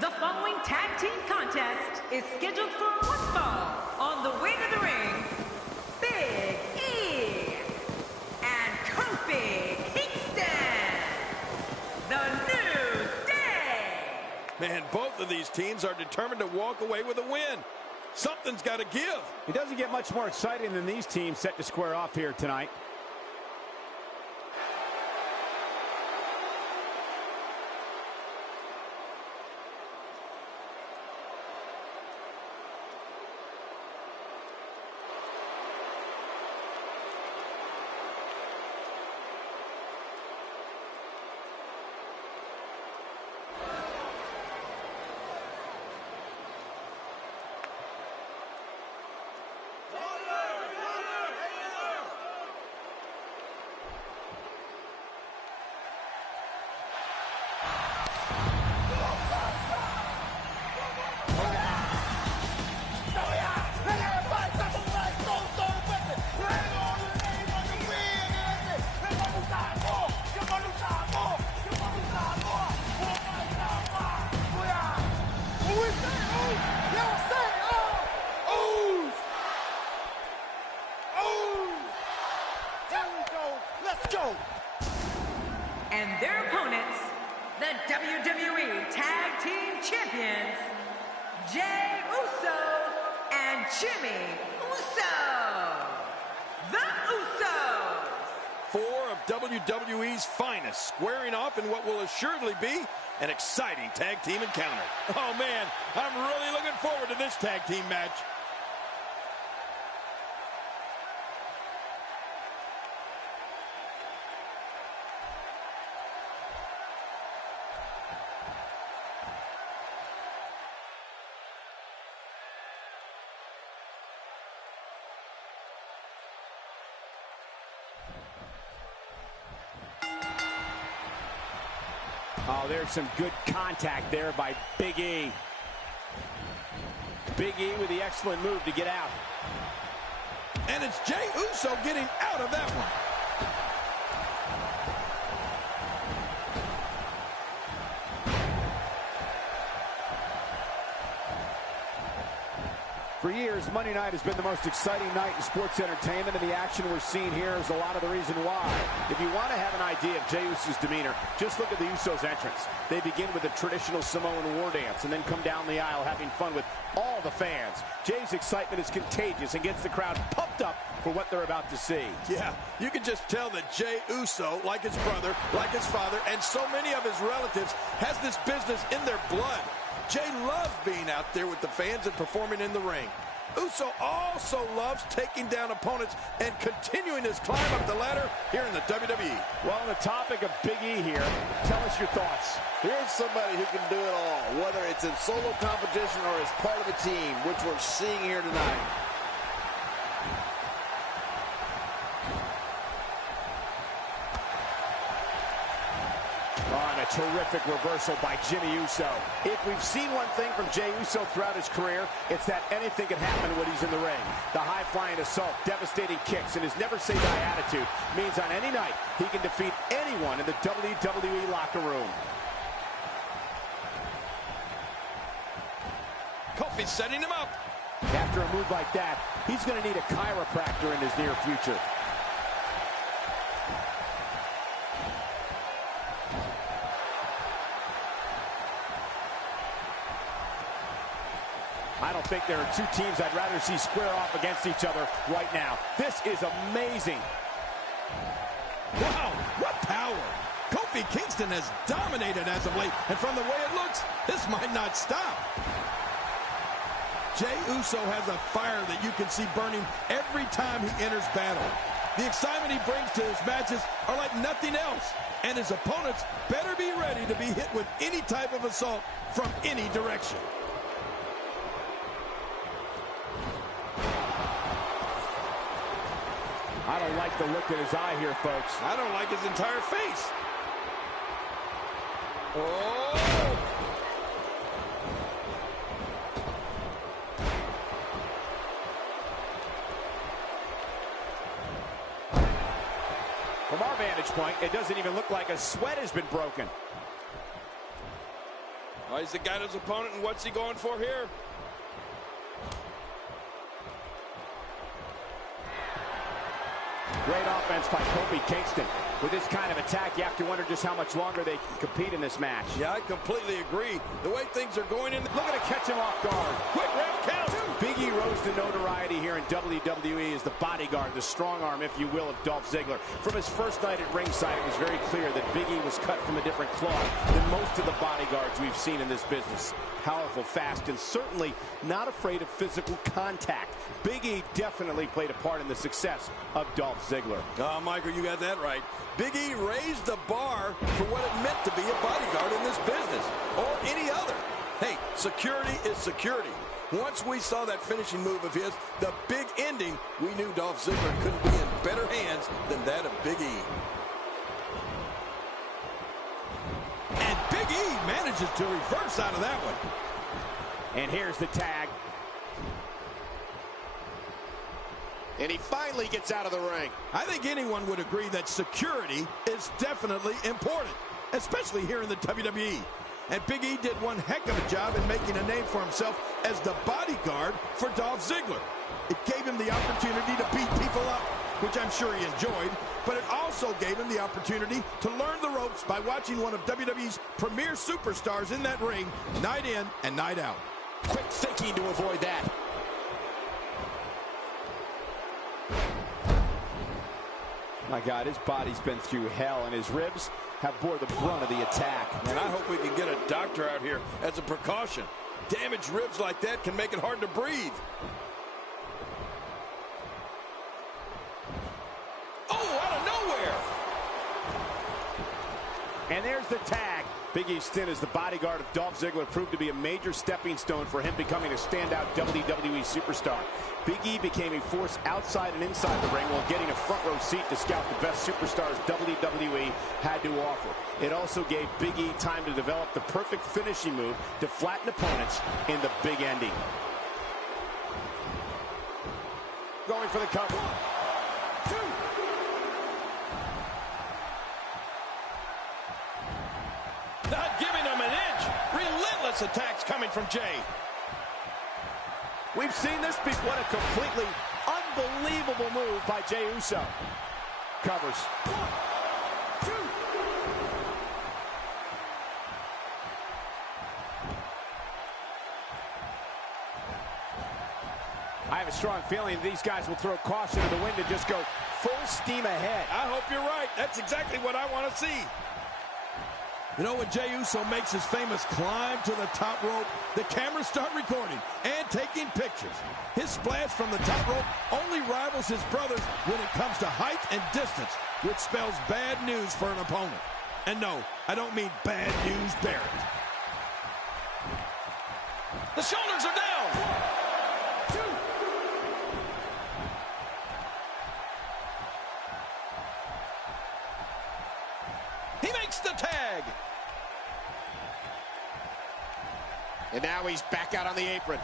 The following tag team contest is scheduled for one fall. On the way to the ring, Big E and Kofi Kingston, the New Day. Man, both of these teams are determined to walk away with a win. Something's got to give. It doesn't get much more exciting than these teams set to square off here tonight. And their opponents, the WWE Tag Team Champions, Jey Uso and Jimmy Uso. The Usos. Four of WWE's finest squaring off in what will assuredly be an exciting tag team encounter. Oh man, I'm really looking forward to this tag team match. Oh, there's some good contact there by Big E. Big E with the excellent move to get out. And it's Jey Uso getting out of that one. For years, Monday night has been the most exciting night in sports entertainment, and the action we're seeing here is a lot of the reason why. If you want to have an idea of Jey Uso's demeanor, just look at the Usos' entrance. They begin with a traditional Samoan war dance and then come down the aisle having fun with all the fans. Jey's excitement is contagious and gets the crowd pumped up for what they're about to see. Yeah, you can just tell that Jey Uso, like his brother, like his father, and so many of his relatives, has this business in their blood. Jey loves being out there with the fans and performing in the ring. Uso also loves taking down opponents and continuing his climb up the ladder here in the WWE. Well, on the topic of Big E here, tell us your thoughts. Here's somebody who can do it all, whether it's in solo competition or as part of a team, which we're seeing here tonight. Oh, and a terrific reversal by Jimmy Uso. If we've seen one thing from Jey Uso throughout his career, it's that anything can happen when he's in the ring. The high-flying assault, devastating kicks, and his never-say-die attitude means on any night he can defeat anyone in the WWE locker room. Kofi's setting him up. After a move like that, he's going to need a chiropractor in his near future. I don't think there are two teams I'd rather see square off against each other right now. This is amazing. Wow, what power. Kofi Kingston has dominated as of late, and from the way it looks, this might not stop. Jey Uso has a fire that you can see burning every time he enters battle. The excitement he brings to his matches are like nothing else, and his opponents better be ready to be hit with any type of assault from any direction. I don't like the look in his eye here, folks. I don't like his entire face. Oh! From our vantage point, it doesn't even look like a sweat has been broken. Well, he's the guy his opponent, and what's he going for here? Great offense by Kofi Kingston. With this kind of attack, you have to wonder just how much longer they can compete in this match. Yeah, I completely agree. The way things are going in... Looking to catch him off guard. Quick ref count. Big E rose to notoriety here in WWE as the bodyguard, the strong arm, if you will, of Dolph Ziggler. From his first night at ringside, it was very clear that Big E was cut from a different cloth than most of the bodyguards we've seen in this business. Powerful, fast, and certainly not afraid of physical contact. Big E definitely played a part in the success of Dolph Ziggler. Oh, Michael, you got that right. Big E raised the bar for what it meant to be a bodyguard in this business, or any other. Hey, security is security. Once we saw that finishing move of his, the big ending, we knew Dolph Ziggler couldn't be in better hands than that of Big E. And Big E manages to reverse out of that one. And here's the tag. And he finally gets out of the ring. I think anyone would agree that security is definitely important, especially here in the WWE. And Big E did one heck of a job in making a name for himself as the bodyguard for Dolph Ziggler. It gave him the opportunity to beat people up, which I'm sure he enjoyed, but it also gave him the opportunity to learn the ropes by watching one of WWE's premier superstars in that ring, night in and night out. Quick thinking to avoid that. My God, his body's been through hell, and his ribs have bore the brunt of the attack. And I hope we can get a doctor out here as a precaution. Damaged ribs like that can make it hard to breathe. Oh, out of nowhere! And there's the tag. Big E's stint as the bodyguard of Dolph Ziggler proved to be a major stepping stone for him becoming a standout WWE superstar. Big E became a force outside and inside the ring while getting a front row seat to scout the best superstars WWE had to offer. It also gave Big E time to develop the perfect finishing move to flatten opponents in the big ending. Going for the cover. 1, 2. Not giving him an inch. Relentless attacks coming from Jay. We've seen this before. What a completely unbelievable move by Jey Uso. Covers. 1, 2. I have a strong feeling these guys will throw caution to the wind and just go full steam ahead. I hope you're right. That's exactly what I want to see. You know, when Jey Uso makes his famous climb to the top rope, the cameras start recording and taking pictures. His splash from the top rope only rivals his brothers when it comes to height and distance, which spells bad news for an opponent. And no, I don't mean bad news Barrett. The shoulders are down. 1, 2. He makes the tag. And now he's back out on the apron.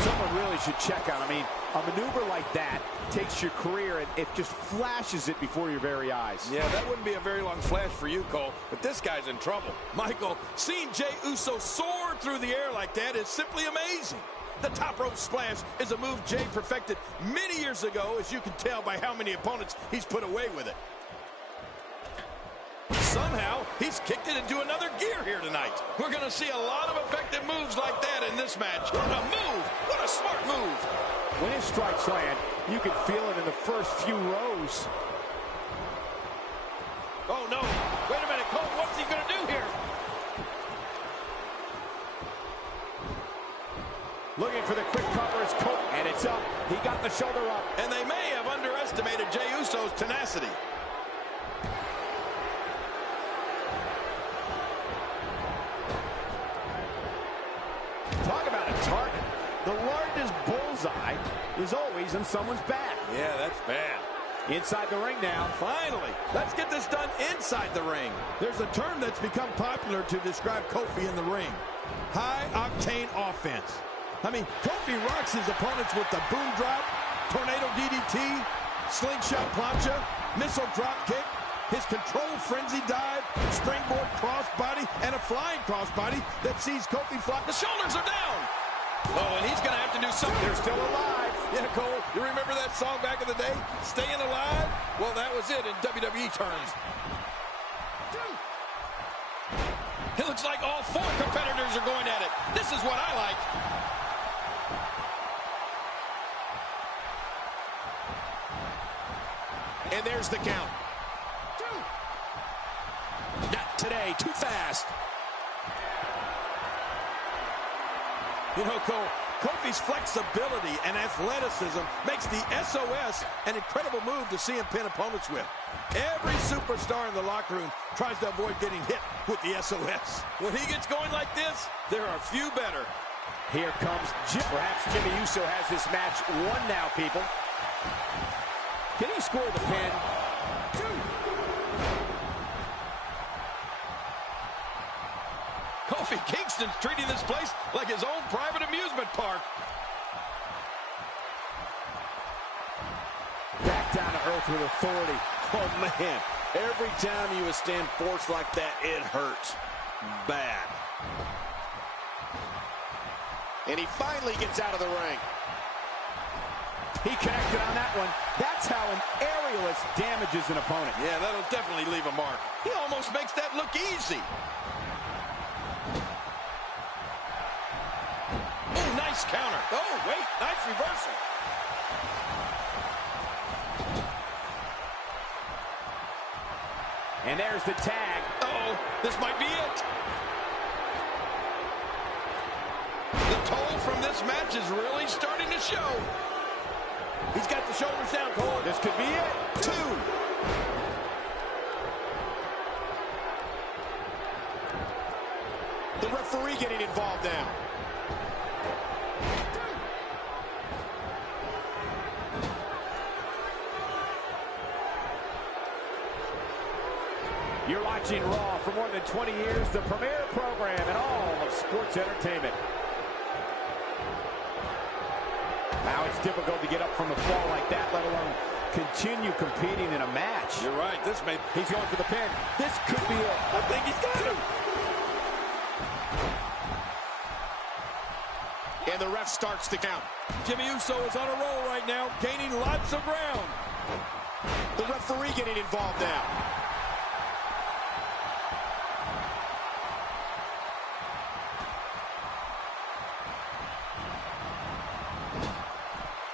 Someone really should check on. I mean, a maneuver like that takes your career and it just flashes it before your very eyes. Yeah, that wouldn't be a very long flash for you, Cole, but this guy's in trouble. Michael, seeing Jey Uso soar through the air like that is simply amazing. The top rope splash is a move Jey perfected many years ago, as you can tell by how many opponents he's put away with it. Somehow, he's kicked it into another gear here tonight. We're going to see a lot of effective moves like that in this match. What a move! What a smart move! When his strikes land, you can feel it in the first few rows. Oh, no. Wait a minute, Cole. What's he going to do here? Looking for the quick cover is Cope, and it's up. He got the shoulder up. And they may have underestimated Jey Uso's tenacity. Talk about a target. The largest bullseye is always in someone's back. Yeah, that's bad. Inside the ring now. Finally, let's get this done inside the ring. There's a term that's become popular to describe Kofi in the ring. High-octane offense. I mean, Kofi rocks his opponents with the boom drop, tornado DDT, Slingshot plancha, missile drop kick, his controlled frenzy dive, springboard crossbody, and a flying crossbody that sees Kofi fly. The shoulders are down. Oh, and he's going to have to do something. They're still alive. Yeah, Cole, you remember that song back in the day? Staying Alive? Well, that was it in WWE terms. It looks like all four competitors are going at it. This is what I like. And there's the count. Not today, too fast. You know, Cole, Kofi's flexibility and athleticism makes the SOS an incredible move to see him pin opponents with. Every superstar in the locker room tries to avoid getting hit with the SOS. When he gets going like this, there are few better. Here comes Jim. Perhaps Jimmy Uso has this match won now, people. Can he score the pin? Kofi Kingston's treating this place like his own private amusement park. Back down to earth with authority. Oh, man. Every time you withstand force like that, it hurts bad. And he finally gets out of the ring. He connected on that one. That's how an aerialist damages an opponent. Yeah, that'll definitely leave a mark. He almost makes that look easy. Oh, nice counter. Oh, wait, nice reversal. And there's the tag. Uh-oh, this might be it. The toll from this match is really starting to show. He's got the shoulders down, Cole. This could be it. 2. The referee getting involved now. You're watching Raw for more than 20 years, the premier program in all of sports entertainment. Now it's difficult to get up from a fall like that, let alone continue competing in a match. You're right. He's going for the pin. This could be it. I think he's got him. And the ref starts the count. Jimmy Uso is on a roll right now, gaining lots of ground. The referee getting involved now.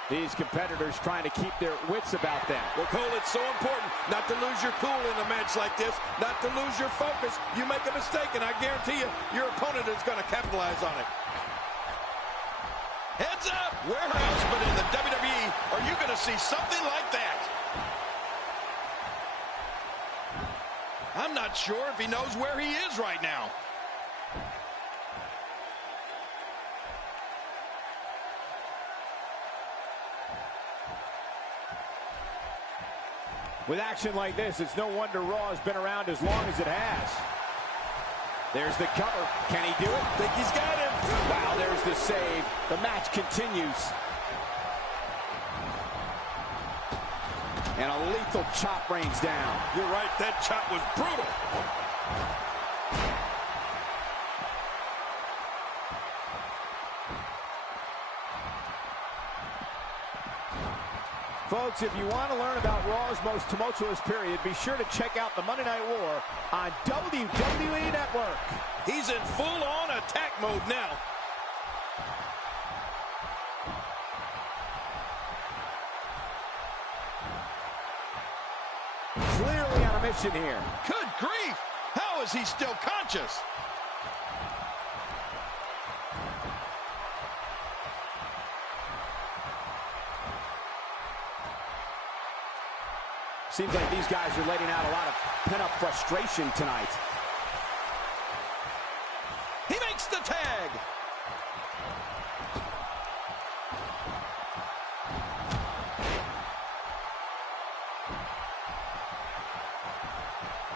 These competitors trying to keep their wits about them. Well, Cole, it's so important not to lose your cool in a match like this, not to lose your focus. You make a mistake, and I guarantee you, your opponent is going to capitalize on it. Heads up! Where else but in the WWE are you going to see something like that? I'm not sure if he knows where he is right now. With action like this, it's no wonder Raw has been around as long as it has. There's the cover. Can he do it? Think he's got him. Wow, there's the save. The match continues. And a lethal chop rains down. You're right, that chop was brutal. Folks, if you want to learn about Raw's most tumultuous period, be sure to check out the Monday Night War on WWE Network. He's in full-on attack mode now. Clearly on a mission here. Good grief! How is he still conscious? Seems like these guys are letting out a lot of pent-up frustration tonight. He makes the tag.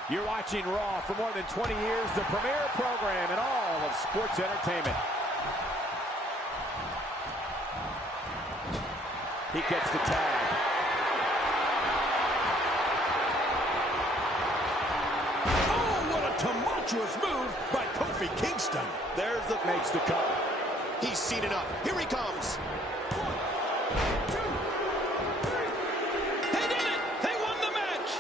You're watching Raw for more than 20 years, the premier program in all of sports entertainment. He gets the tag. virtuous move by Kofi Kingston. There's the Makes the cover. He's seen enough. Here he comes. They did it! They won the match!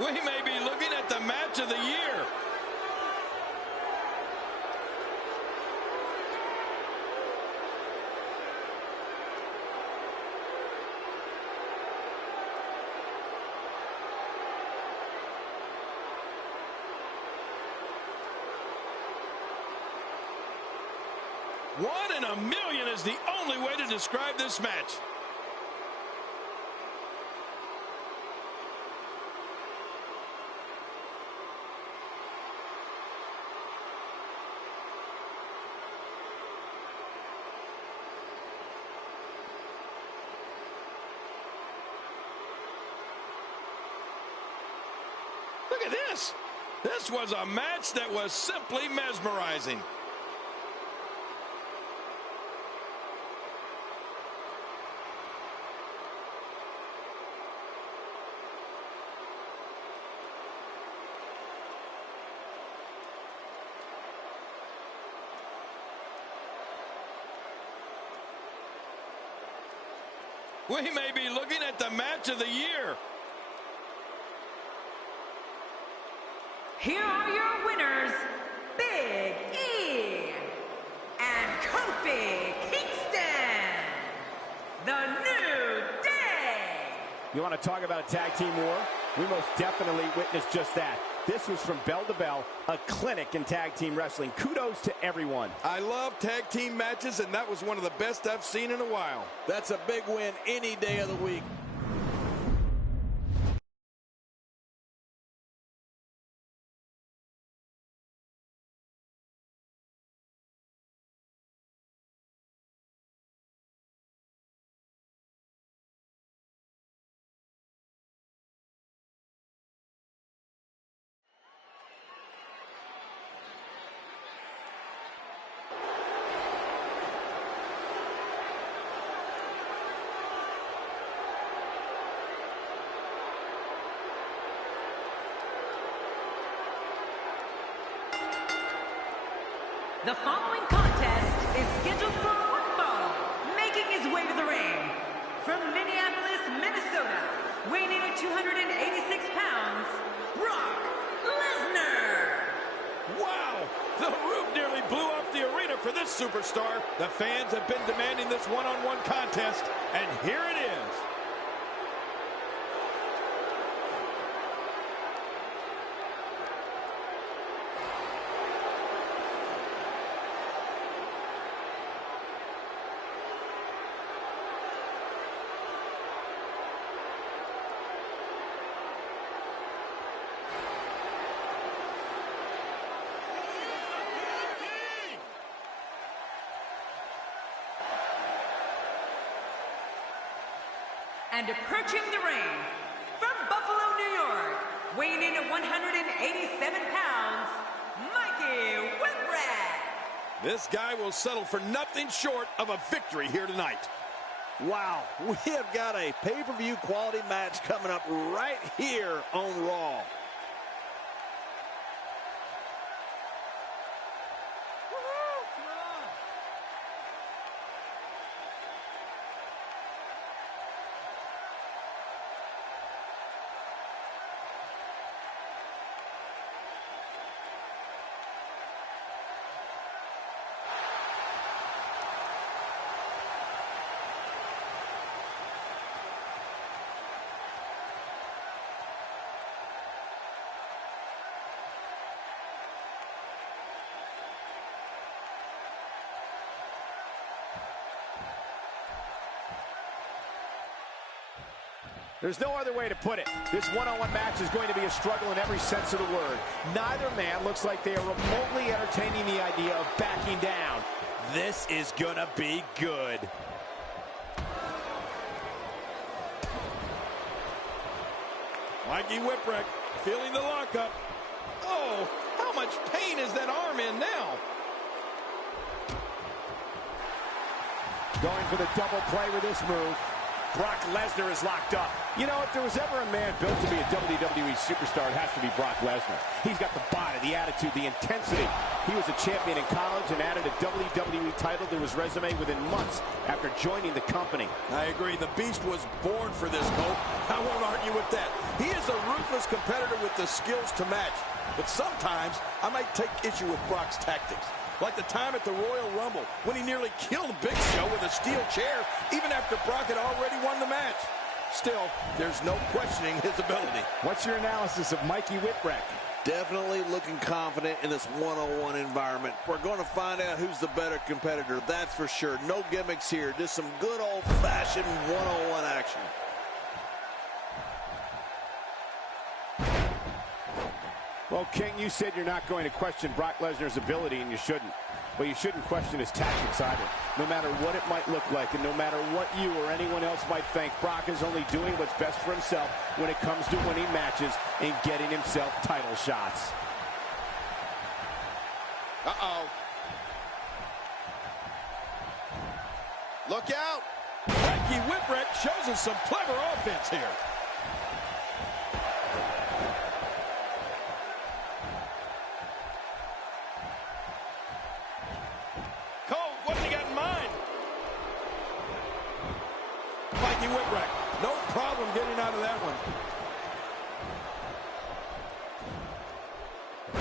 We may be looking at the match of the year. One in a million is the only way to describe this match. Look at this. This was a match that was simply mesmerizing. We may be looking at the match of the year. Here are your winners, Big E and Kofi Kingston, the New Day. You want to talk about a tag team war? We most definitely witnessed just that. This was from bell to bell, a clinic in tag team wrestling. Kudos to everyone. I love tag team matches, and that was one of the best I've seen in a while. That's a big win any day of the week. The following contest is scheduled for one fall, making his way to the ring. From Minneapolis, Minnesota, weighing in at 286 pounds, Brock Lesnar. Wow! The roof nearly blew off the arena for this superstar. The fans have been demanding this one-on-one contest, and here it is. And approaching the ring, from Buffalo, New York, weighing in at 187 pounds, Mikey Whipwreck. This guy will settle for nothing short of a victory here tonight. Wow, we have got a pay-per-view quality match coming up right here on Raw. There's no other way to put it. This one-on-one match is going to be a struggle in every sense of the word. Neither man looks like they are remotely entertaining the idea of backing down. This is gonna be good. Mikey Whipwreck feeling the lockup. Oh, how much pain is that arm in now? Going for the double play with this move. Brock Lesnar is locked up. You know, if there was ever a man built to be a WWE superstar, it has to be Brock Lesnar. He's got the body, the attitude, the intensity. He was a champion in college and added a WWE title to his resume within months after joining the company. I agree. The Beast was born for this, Cole. I won't argue with that. He is a ruthless competitor with the skills to match. But sometimes I might take issue with Brock's tactics. Like the time at the Royal Rumble when he nearly killed Big Show with a steel chair even after Brock had already won the match. Still, there's no questioning his ability. What's your analysis of Mikey Whipwreck? Definitely looking confident in this one-on-one environment. We're going to find out who's the better competitor, that's for sure. No gimmicks here, just some good old-fashioned one-on-one action. Well, King, you said you're not going to question Brock Lesnar's ability, and you shouldn't. But you shouldn't question his tactics either. No matter what it might look like, and no matter what you or anyone else might think, Brock is only doing what's best for himself when it comes to winning matches and getting himself title shots. Uh-oh. Look out! Mikey Whipwreck shows us some clever offense here. Cole, what's he got in mind? Mikey Whipwreck, no problem getting out of that one.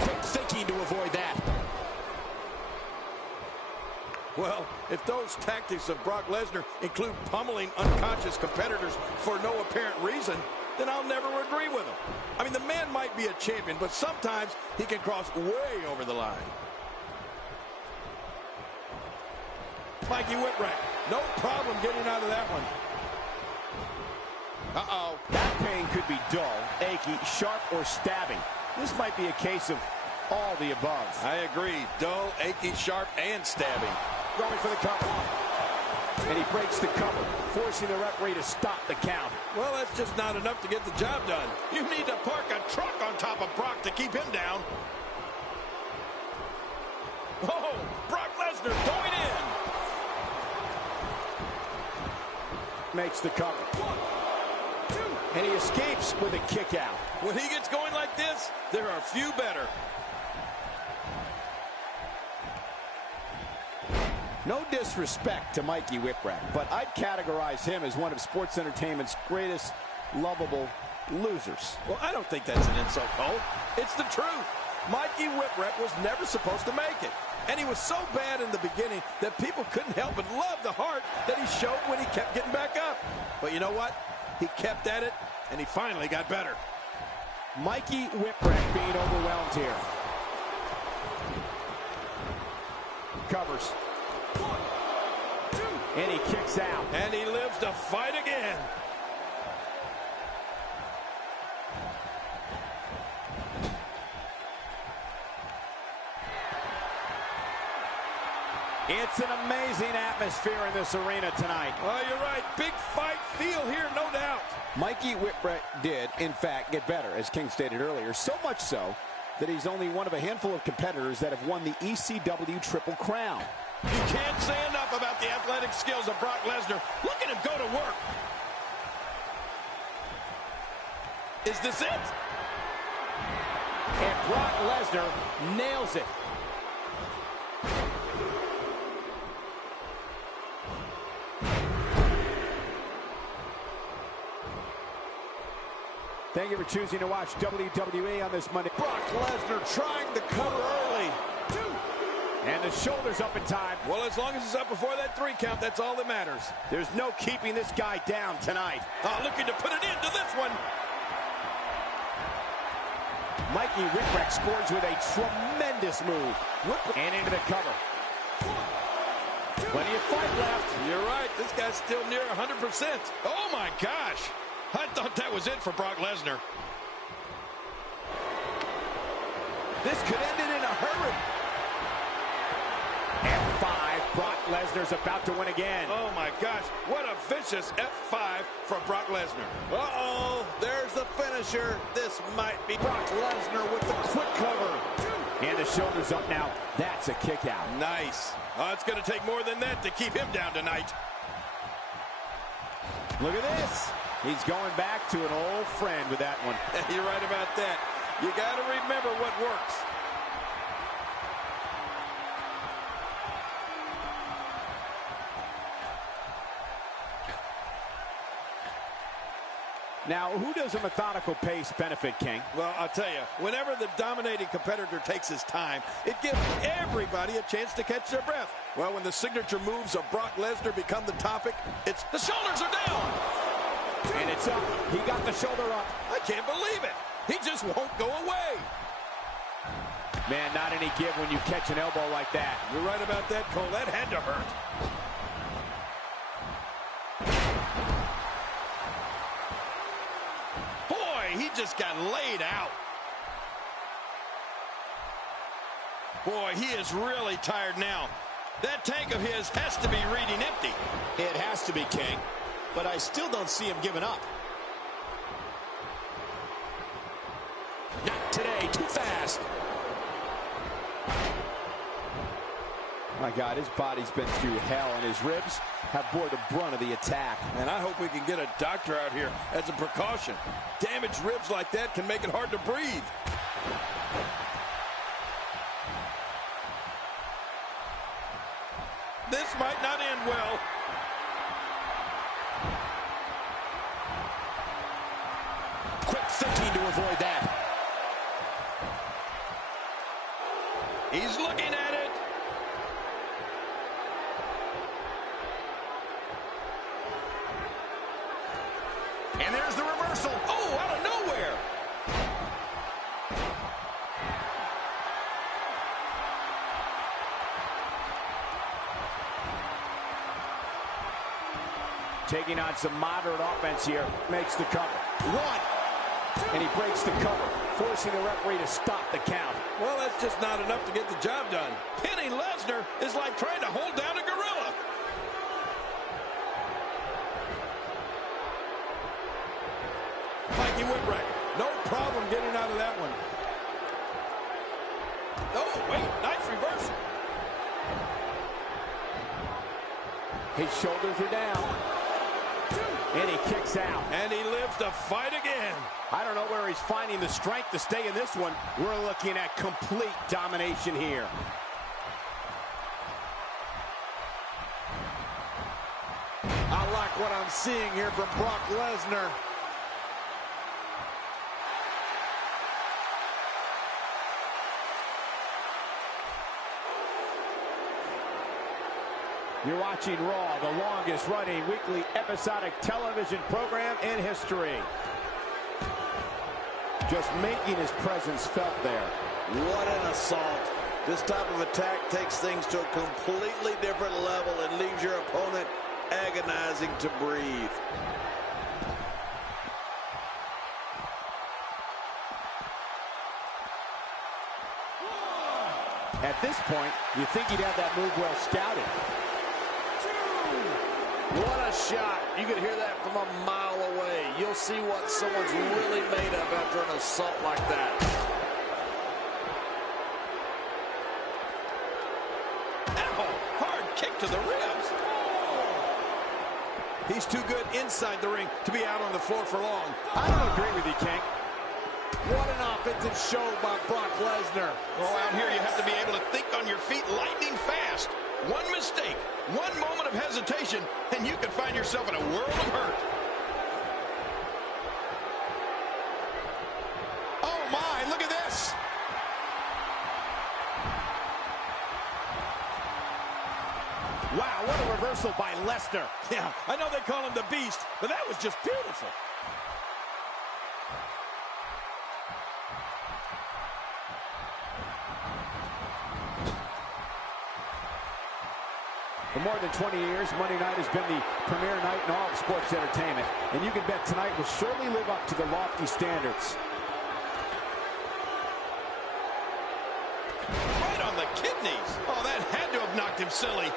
Quick thinking to avoid that. Well, if those tactics of Brock Lesnar include pummeling unconscious competitors for no apparent reason, then I'll never agree with him. I mean, the man might be a champion, but sometimes he can cross way over the line. Mikey Whipwreck, no problem getting out of that one. Uh-oh. That pain could be dull, achy, sharp, or stabbing. This might be a case of all the above. I agree. Dull, achy, sharp, and stabbing. Going for the cover. And he breaks the cover, forcing the referee to stop the count. Well, that's just not enough to get the job done. You need to park a truck on top of Brock to keep him down. Oh, Brock Lesnar going in. Makes the cover. 1, 2. And he escapes with a kick out. When he gets going like this, there are few better. No disrespect to Mikey Whipwreck, but I'd categorize him as one of sports entertainment's greatest lovable losers. Well, I don't think that's an insult, Cole. It's the truth. Mikey Whipwreck was never supposed to make it. And he was so bad in the beginning that people couldn't help but love the heart that he showed when he kept getting back up. But you know what? He kept at it, and he finally got better. Mikey Whipwreck being overwhelmed here. Covers. 1, 2. And he kicks out. And he lives to fight again. It's an amazing atmosphere in this arena tonight. Oh, you're right. Big fight feel here, no doubt. Mikey Whipwreck did, in fact, get better, as King stated earlier. So much so that he's only one of a handful of competitors that have won the ECW Triple Crown. You can't say enough about the athletic skills of Brock Lesnar. Look at him go to work. Is this it? And Brock Lesnar nails it. Thank you for choosing to watch WWE on this Monday. Brock Lesnar trying to cover early. 2. And the shoulders up in time. Well, as long as he's up before that 3 count, that's all that matters. There's no keeping this guy down tonight. Looking to put an end to this one. Mikey Whipwreck scores with a tremendous move. And into the cover. 1, 2. Plenty of fight left. You're right. This guy's still near 100%. Oh, my gosh. I thought that was it for Brock Lesnar. This could end it in a hurry. F5. Brock Lesnar's about to win again. Oh, my gosh. What a vicious F5 from Brock Lesnar. Uh-oh, there's the finisher. This might be Brock Lesnar with the quick cover. 2. And the shoulders up now. That's a kick out. Nice. It's going to take more than that to keep him down tonight. Look at this. He's going back to an old friend with that one. You're right about that. You got to remember what works. Now, who does a methodical pace benefit, King? Well, I'll tell you, whenever the dominating competitor takes his time, it gives everybody a chance to catch their breath. Well, when the signature moves of Brock Lesnar become the topic, it's the shoulders are down. And it's up. He got the shoulder up. I can't believe it. He just won't go away. Man, not any give when you catch an elbow like that. You're right about that, Cole. That had to hurt. Boy, he just got laid out. Boy, he is really tired now. That tank of his has to be reading empty. It has to be, King. But I still don't see him giving up. Not today. Too fast. My God, his body's been through hell, and his ribs have bore the brunt of the attack. And I hope we can get a doctor out here as a precaution. Damaged ribs like that can make it hard to breathe. This might not end well. Quick thinking to avoid that. He's looking at it. And there's the reversal. Oh, out of nowhere. Taking on some moderate offense here. Makes the cover. One. And he breaks the cover, forcing the referee to stop the count. Well, that's just not enough to get the job done. Pinning Lesnar is like trying to hold down a gorilla. Mikey Whipwreck, no problem getting out of that one. Oh, wait, nice reversal. His shoulders are down. And he kicks out. And he lives to fight again. I don't know where he's finding the strength to stay in this one. We're looking at complete domination here. I like what I'm seeing here from Brock Lesnar. You're watching Raw, the longest running weekly episodic television program in history. Just making his presence felt there. What an assault. This type of attack takes things to a completely different level and leaves your opponent agonizing to breathe. At this point, you think he'd have that move well scouted. What a shot. You can hear that from a mile away. You'll see what someone's really made of after an assault like that. Ow, hard kick to the ribs. He's too good inside the ring to be out on the floor for long. I don't agree with you, King. What an offensive show by Brock Lesnar. Oh, out here you have to be able to think on your feet lightning fast. One mistake, one moment of hesitation, and you can find yourself in a world of hurt. Oh, my. Look at this. Wow, what a reversal by Lesnar. Yeah, I know they call him the Beast, but that was just beautiful. For more than 20 years, Monday night has been the premier night in all of sports entertainment. And you can bet tonight will surely live up to the lofty standards. Right on the kidneys. Oh, that had to have knocked him silly.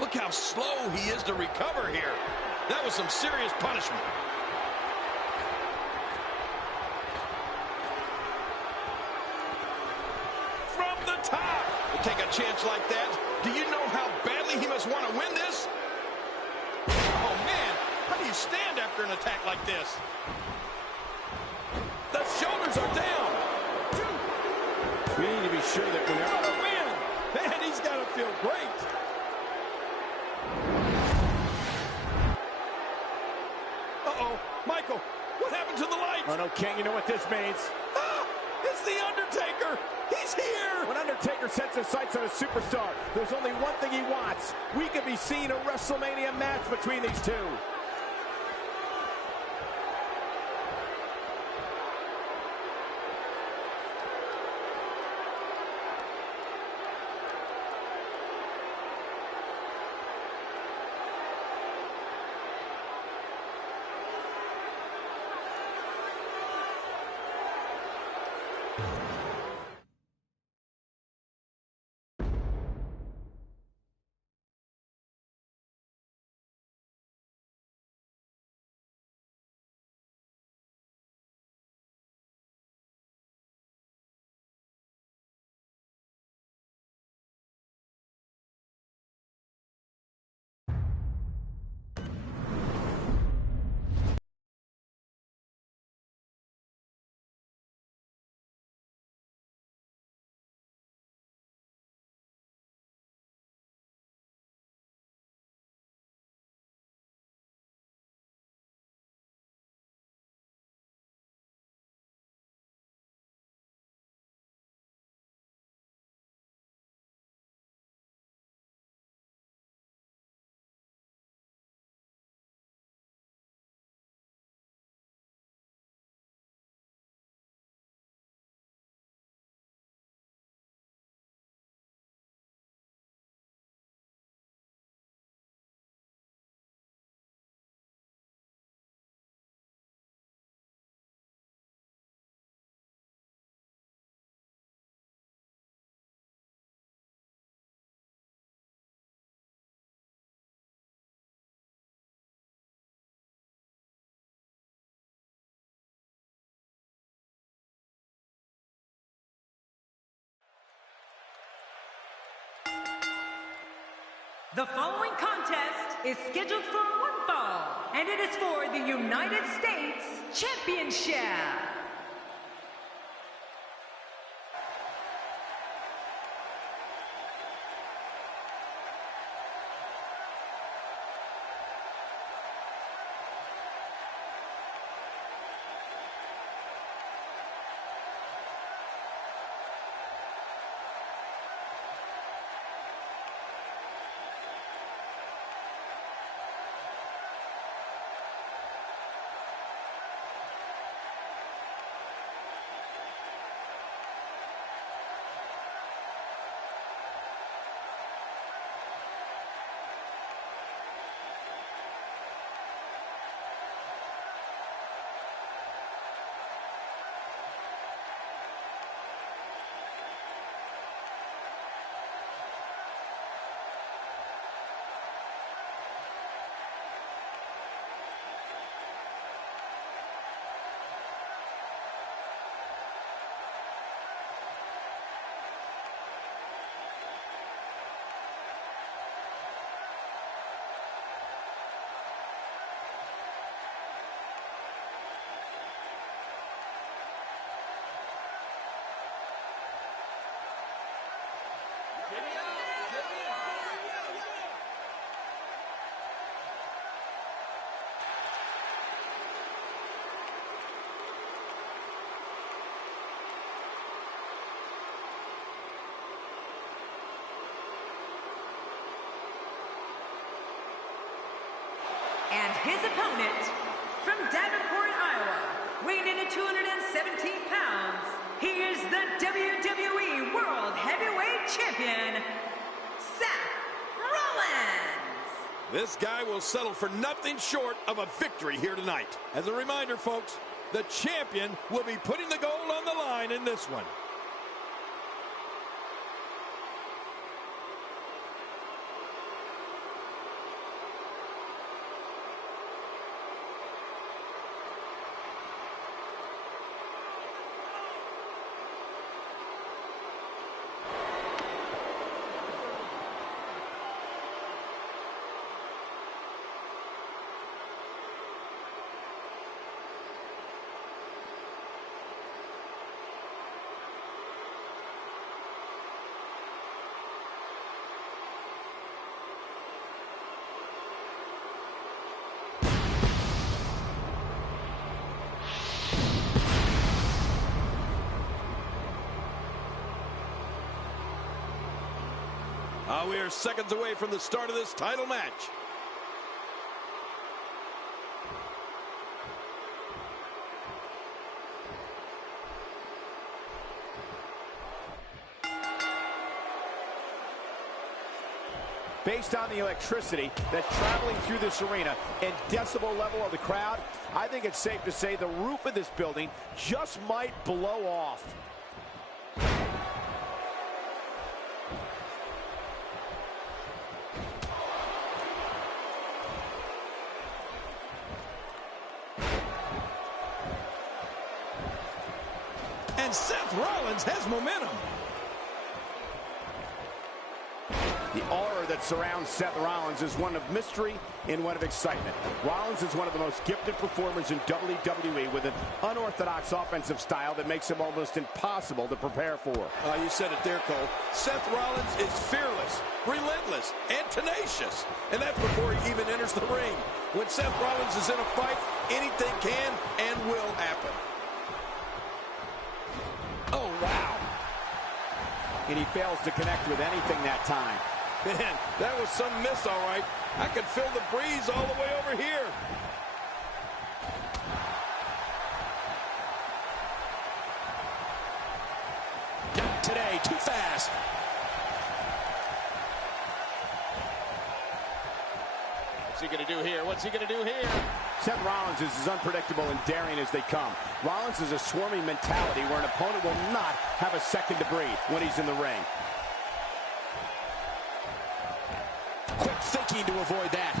Look how slow he is to recover here. That was some serious punishment. From the top. To take a chance like that, do you know how badly he must want to win this? Oh, man. stand after an attack like this. The shoulders are down. We need to be sure that whenever... What a win! Man, he's got to feel great. Uh-oh, Michael, what happened to the lights? Oh, no, King, you know what this means? Ah, it's The Undertaker. He's here. When Undertaker sets his sights on a superstar, there's only one thing he wants. We could be seeing a WrestleMania match between these two. The following contest is scheduled for one fall, and it is for the United States Championship. And his opponent, from Davenport, Iowa, weighing in at 217 pounds, he is the WWE World Heavyweight Champion, Seth Rollins. This guy will settle for nothing short of a victory here tonight. As a reminder, folks, the champion will be putting the gold on the line in this one. We are seconds away from the start of this title match. Based on the electricity that's traveling through this arena and decibel level of the crowd, I think it's safe to say the roof of this building just might blow off. And Seth Rollins has momentum. The aura that surrounds Seth Rollins is one of mystery and one of excitement. Rollins is one of the most gifted performers in WWE with an unorthodox offensive style that makes him almost impossible to prepare for. You said it there, Cole. Seth Rollins is fearless, relentless, and tenacious. And that's before he even enters the ring. When Seth Rollins is in a fight, anything can and will happen. Oh, wow. And he fails to connect with anything that time. Man, that was some miss, all right. I could feel the breeze all the way over here. Not today, too fast. What's he going to do here? What's he going to do here? Seth Rollins is as unpredictable and daring as they come. Rollins is a swarming mentality where an opponent will not have a second to breathe when he's in the ring. Quick thinking to avoid that.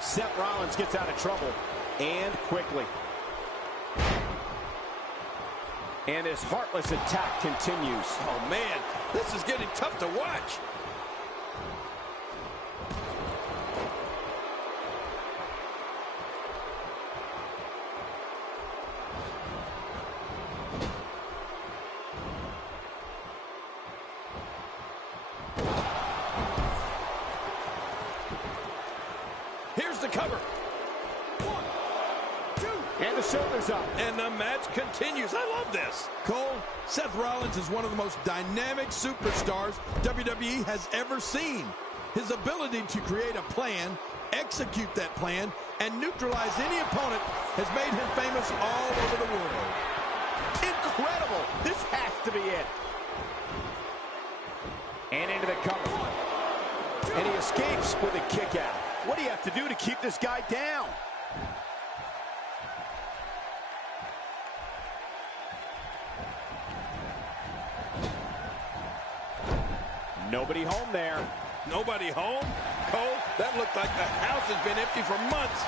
Seth Rollins gets out of trouble, and quickly. And his heartless attack continues. Oh, man, this is getting tough to watch. Here's the cover. 1, 2. And the shoulders up. And the match continues. I love this. Cole, Seth Rollins is one of the most dynamic superstars WWE has ever seen. His ability to create a plan, execute that plan, and neutralize any opponent has made him famous all over the world. Incredible. This has to be it. And into the cover. And he escapes with a kick out. What do you have to do to keep this guy down? Nobody home there. Nobody home? Cole, that looked like the house has been empty for months.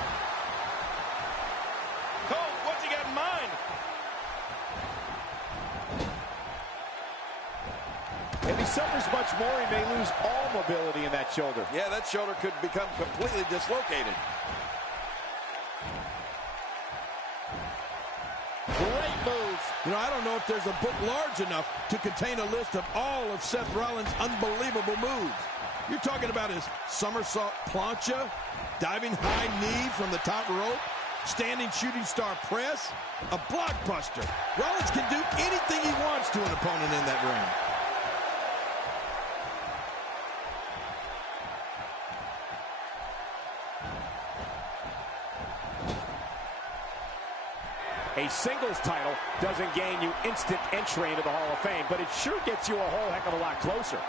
Cole, what's he got in mind? If he suffers much more, he may lose all mobility in that shoulder. Yeah, that shoulder could become completely dislocated. Great move. You know, I don't know if there's a book large enough to contain a list of all of Seth Rollins' unbelievable moves. You're talking about his somersault plancha, diving high knee from the top rope, standing shooting star press, a blockbuster. Rollins can do anything he wants to an opponent in that ring. A singles title doesn't gain you instant entry into the Hall of Fame, but it sure gets you a whole heck of a lot closer.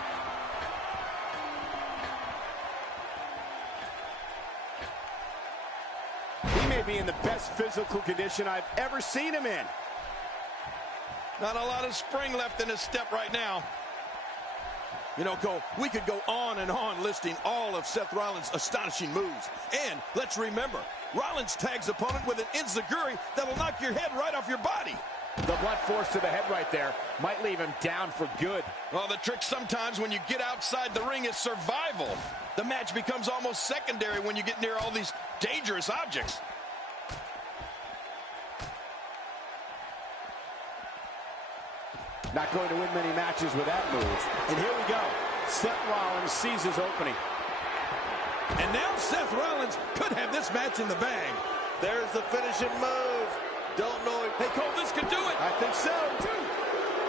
He may be in the best physical condition I've ever seen him in. Not a lot of spring left in his step right now. You know, Cole, we could go on and on listing all of Seth Rollins' astonishing moves. And let's remember, Rollins tags opponent with an enziguri that'll knock your head right off your body. The blunt force to the head right there might leave him down for good. Well, the trick sometimes when you get outside the ring is survival. The match becomes almost secondary when you get near all these dangerous objects. Not going to win many matches with that move. And here we go. Seth Rollins sees his opening. And now Seth Rollins could have this match in the bag. There's the finishing move. Don't know if... Hey, Cole, this could do it. I think so.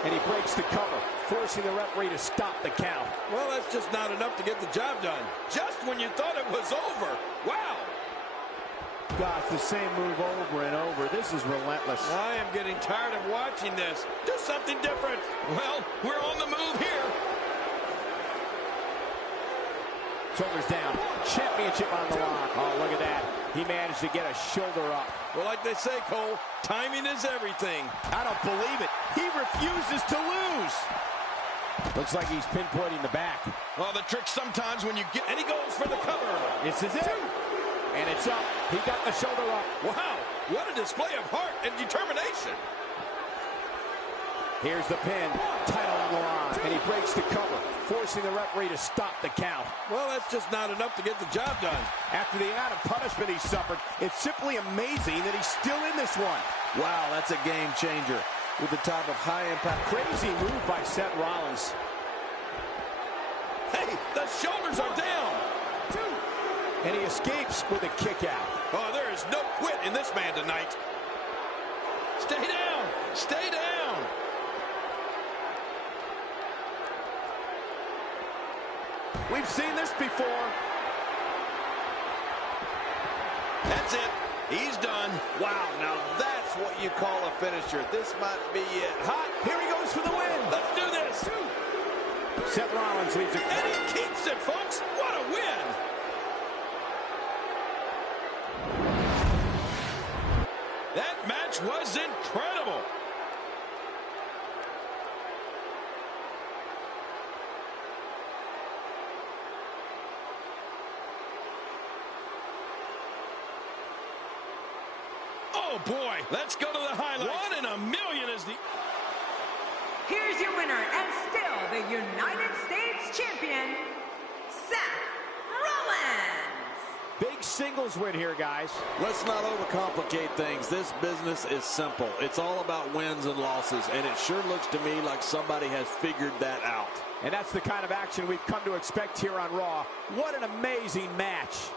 2. And he breaks the cover, forcing the referee to stop the count. Well, that's just not enough to get the job done. Just when you thought it was over. Wow. Gosh, the same move over and over. This is relentless. I am getting tired of watching this. Do something different. Well, we're on the move here. Shoulders down. Championship on the line. Oh, look at that. He managed to get a shoulder up. Well, like they say, Cole, timing is everything. I don't believe it. He refuses to lose. Looks like he's pinpointing the back. Well, the trick sometimes when you get, and he goes for the cover. This is it. And it's up. He got the shoulder up. Wow, what a display of heart and determination. Here's the pin. Title on the line. And he breaks the cover, forcing the referee to stop the count. Well, that's just not enough to get the job done. After the amount of punishment he suffered, it's simply amazing that he's still in this one. Wow, that's a game changer with the type of high impact. Crazy move by Seth Rollins. Hey, the shoulders are down. And he escapes with a kick out. Oh, there is no quit in this man tonight. Stay down. Stay down. We've seen this before. That's it. He's done. Wow, now that's what you call a finisher. This might be it. Hot. Here he goes for the win. Let's do this. Seth Rollins leads it. And he keeps it, folks. What a win. That match was incredible. Oh, boy. Let's go to the highlights. 1 in a million is the... Here's your winner and still the United States Champion, Seth Rollins. Big singles win here, guys. Let's not overcomplicate things. This business is simple. It's all about wins and losses, and it sure looks to me like somebody has figured that out. And that's the kind of action we've come to expect here on Raw. What an amazing match.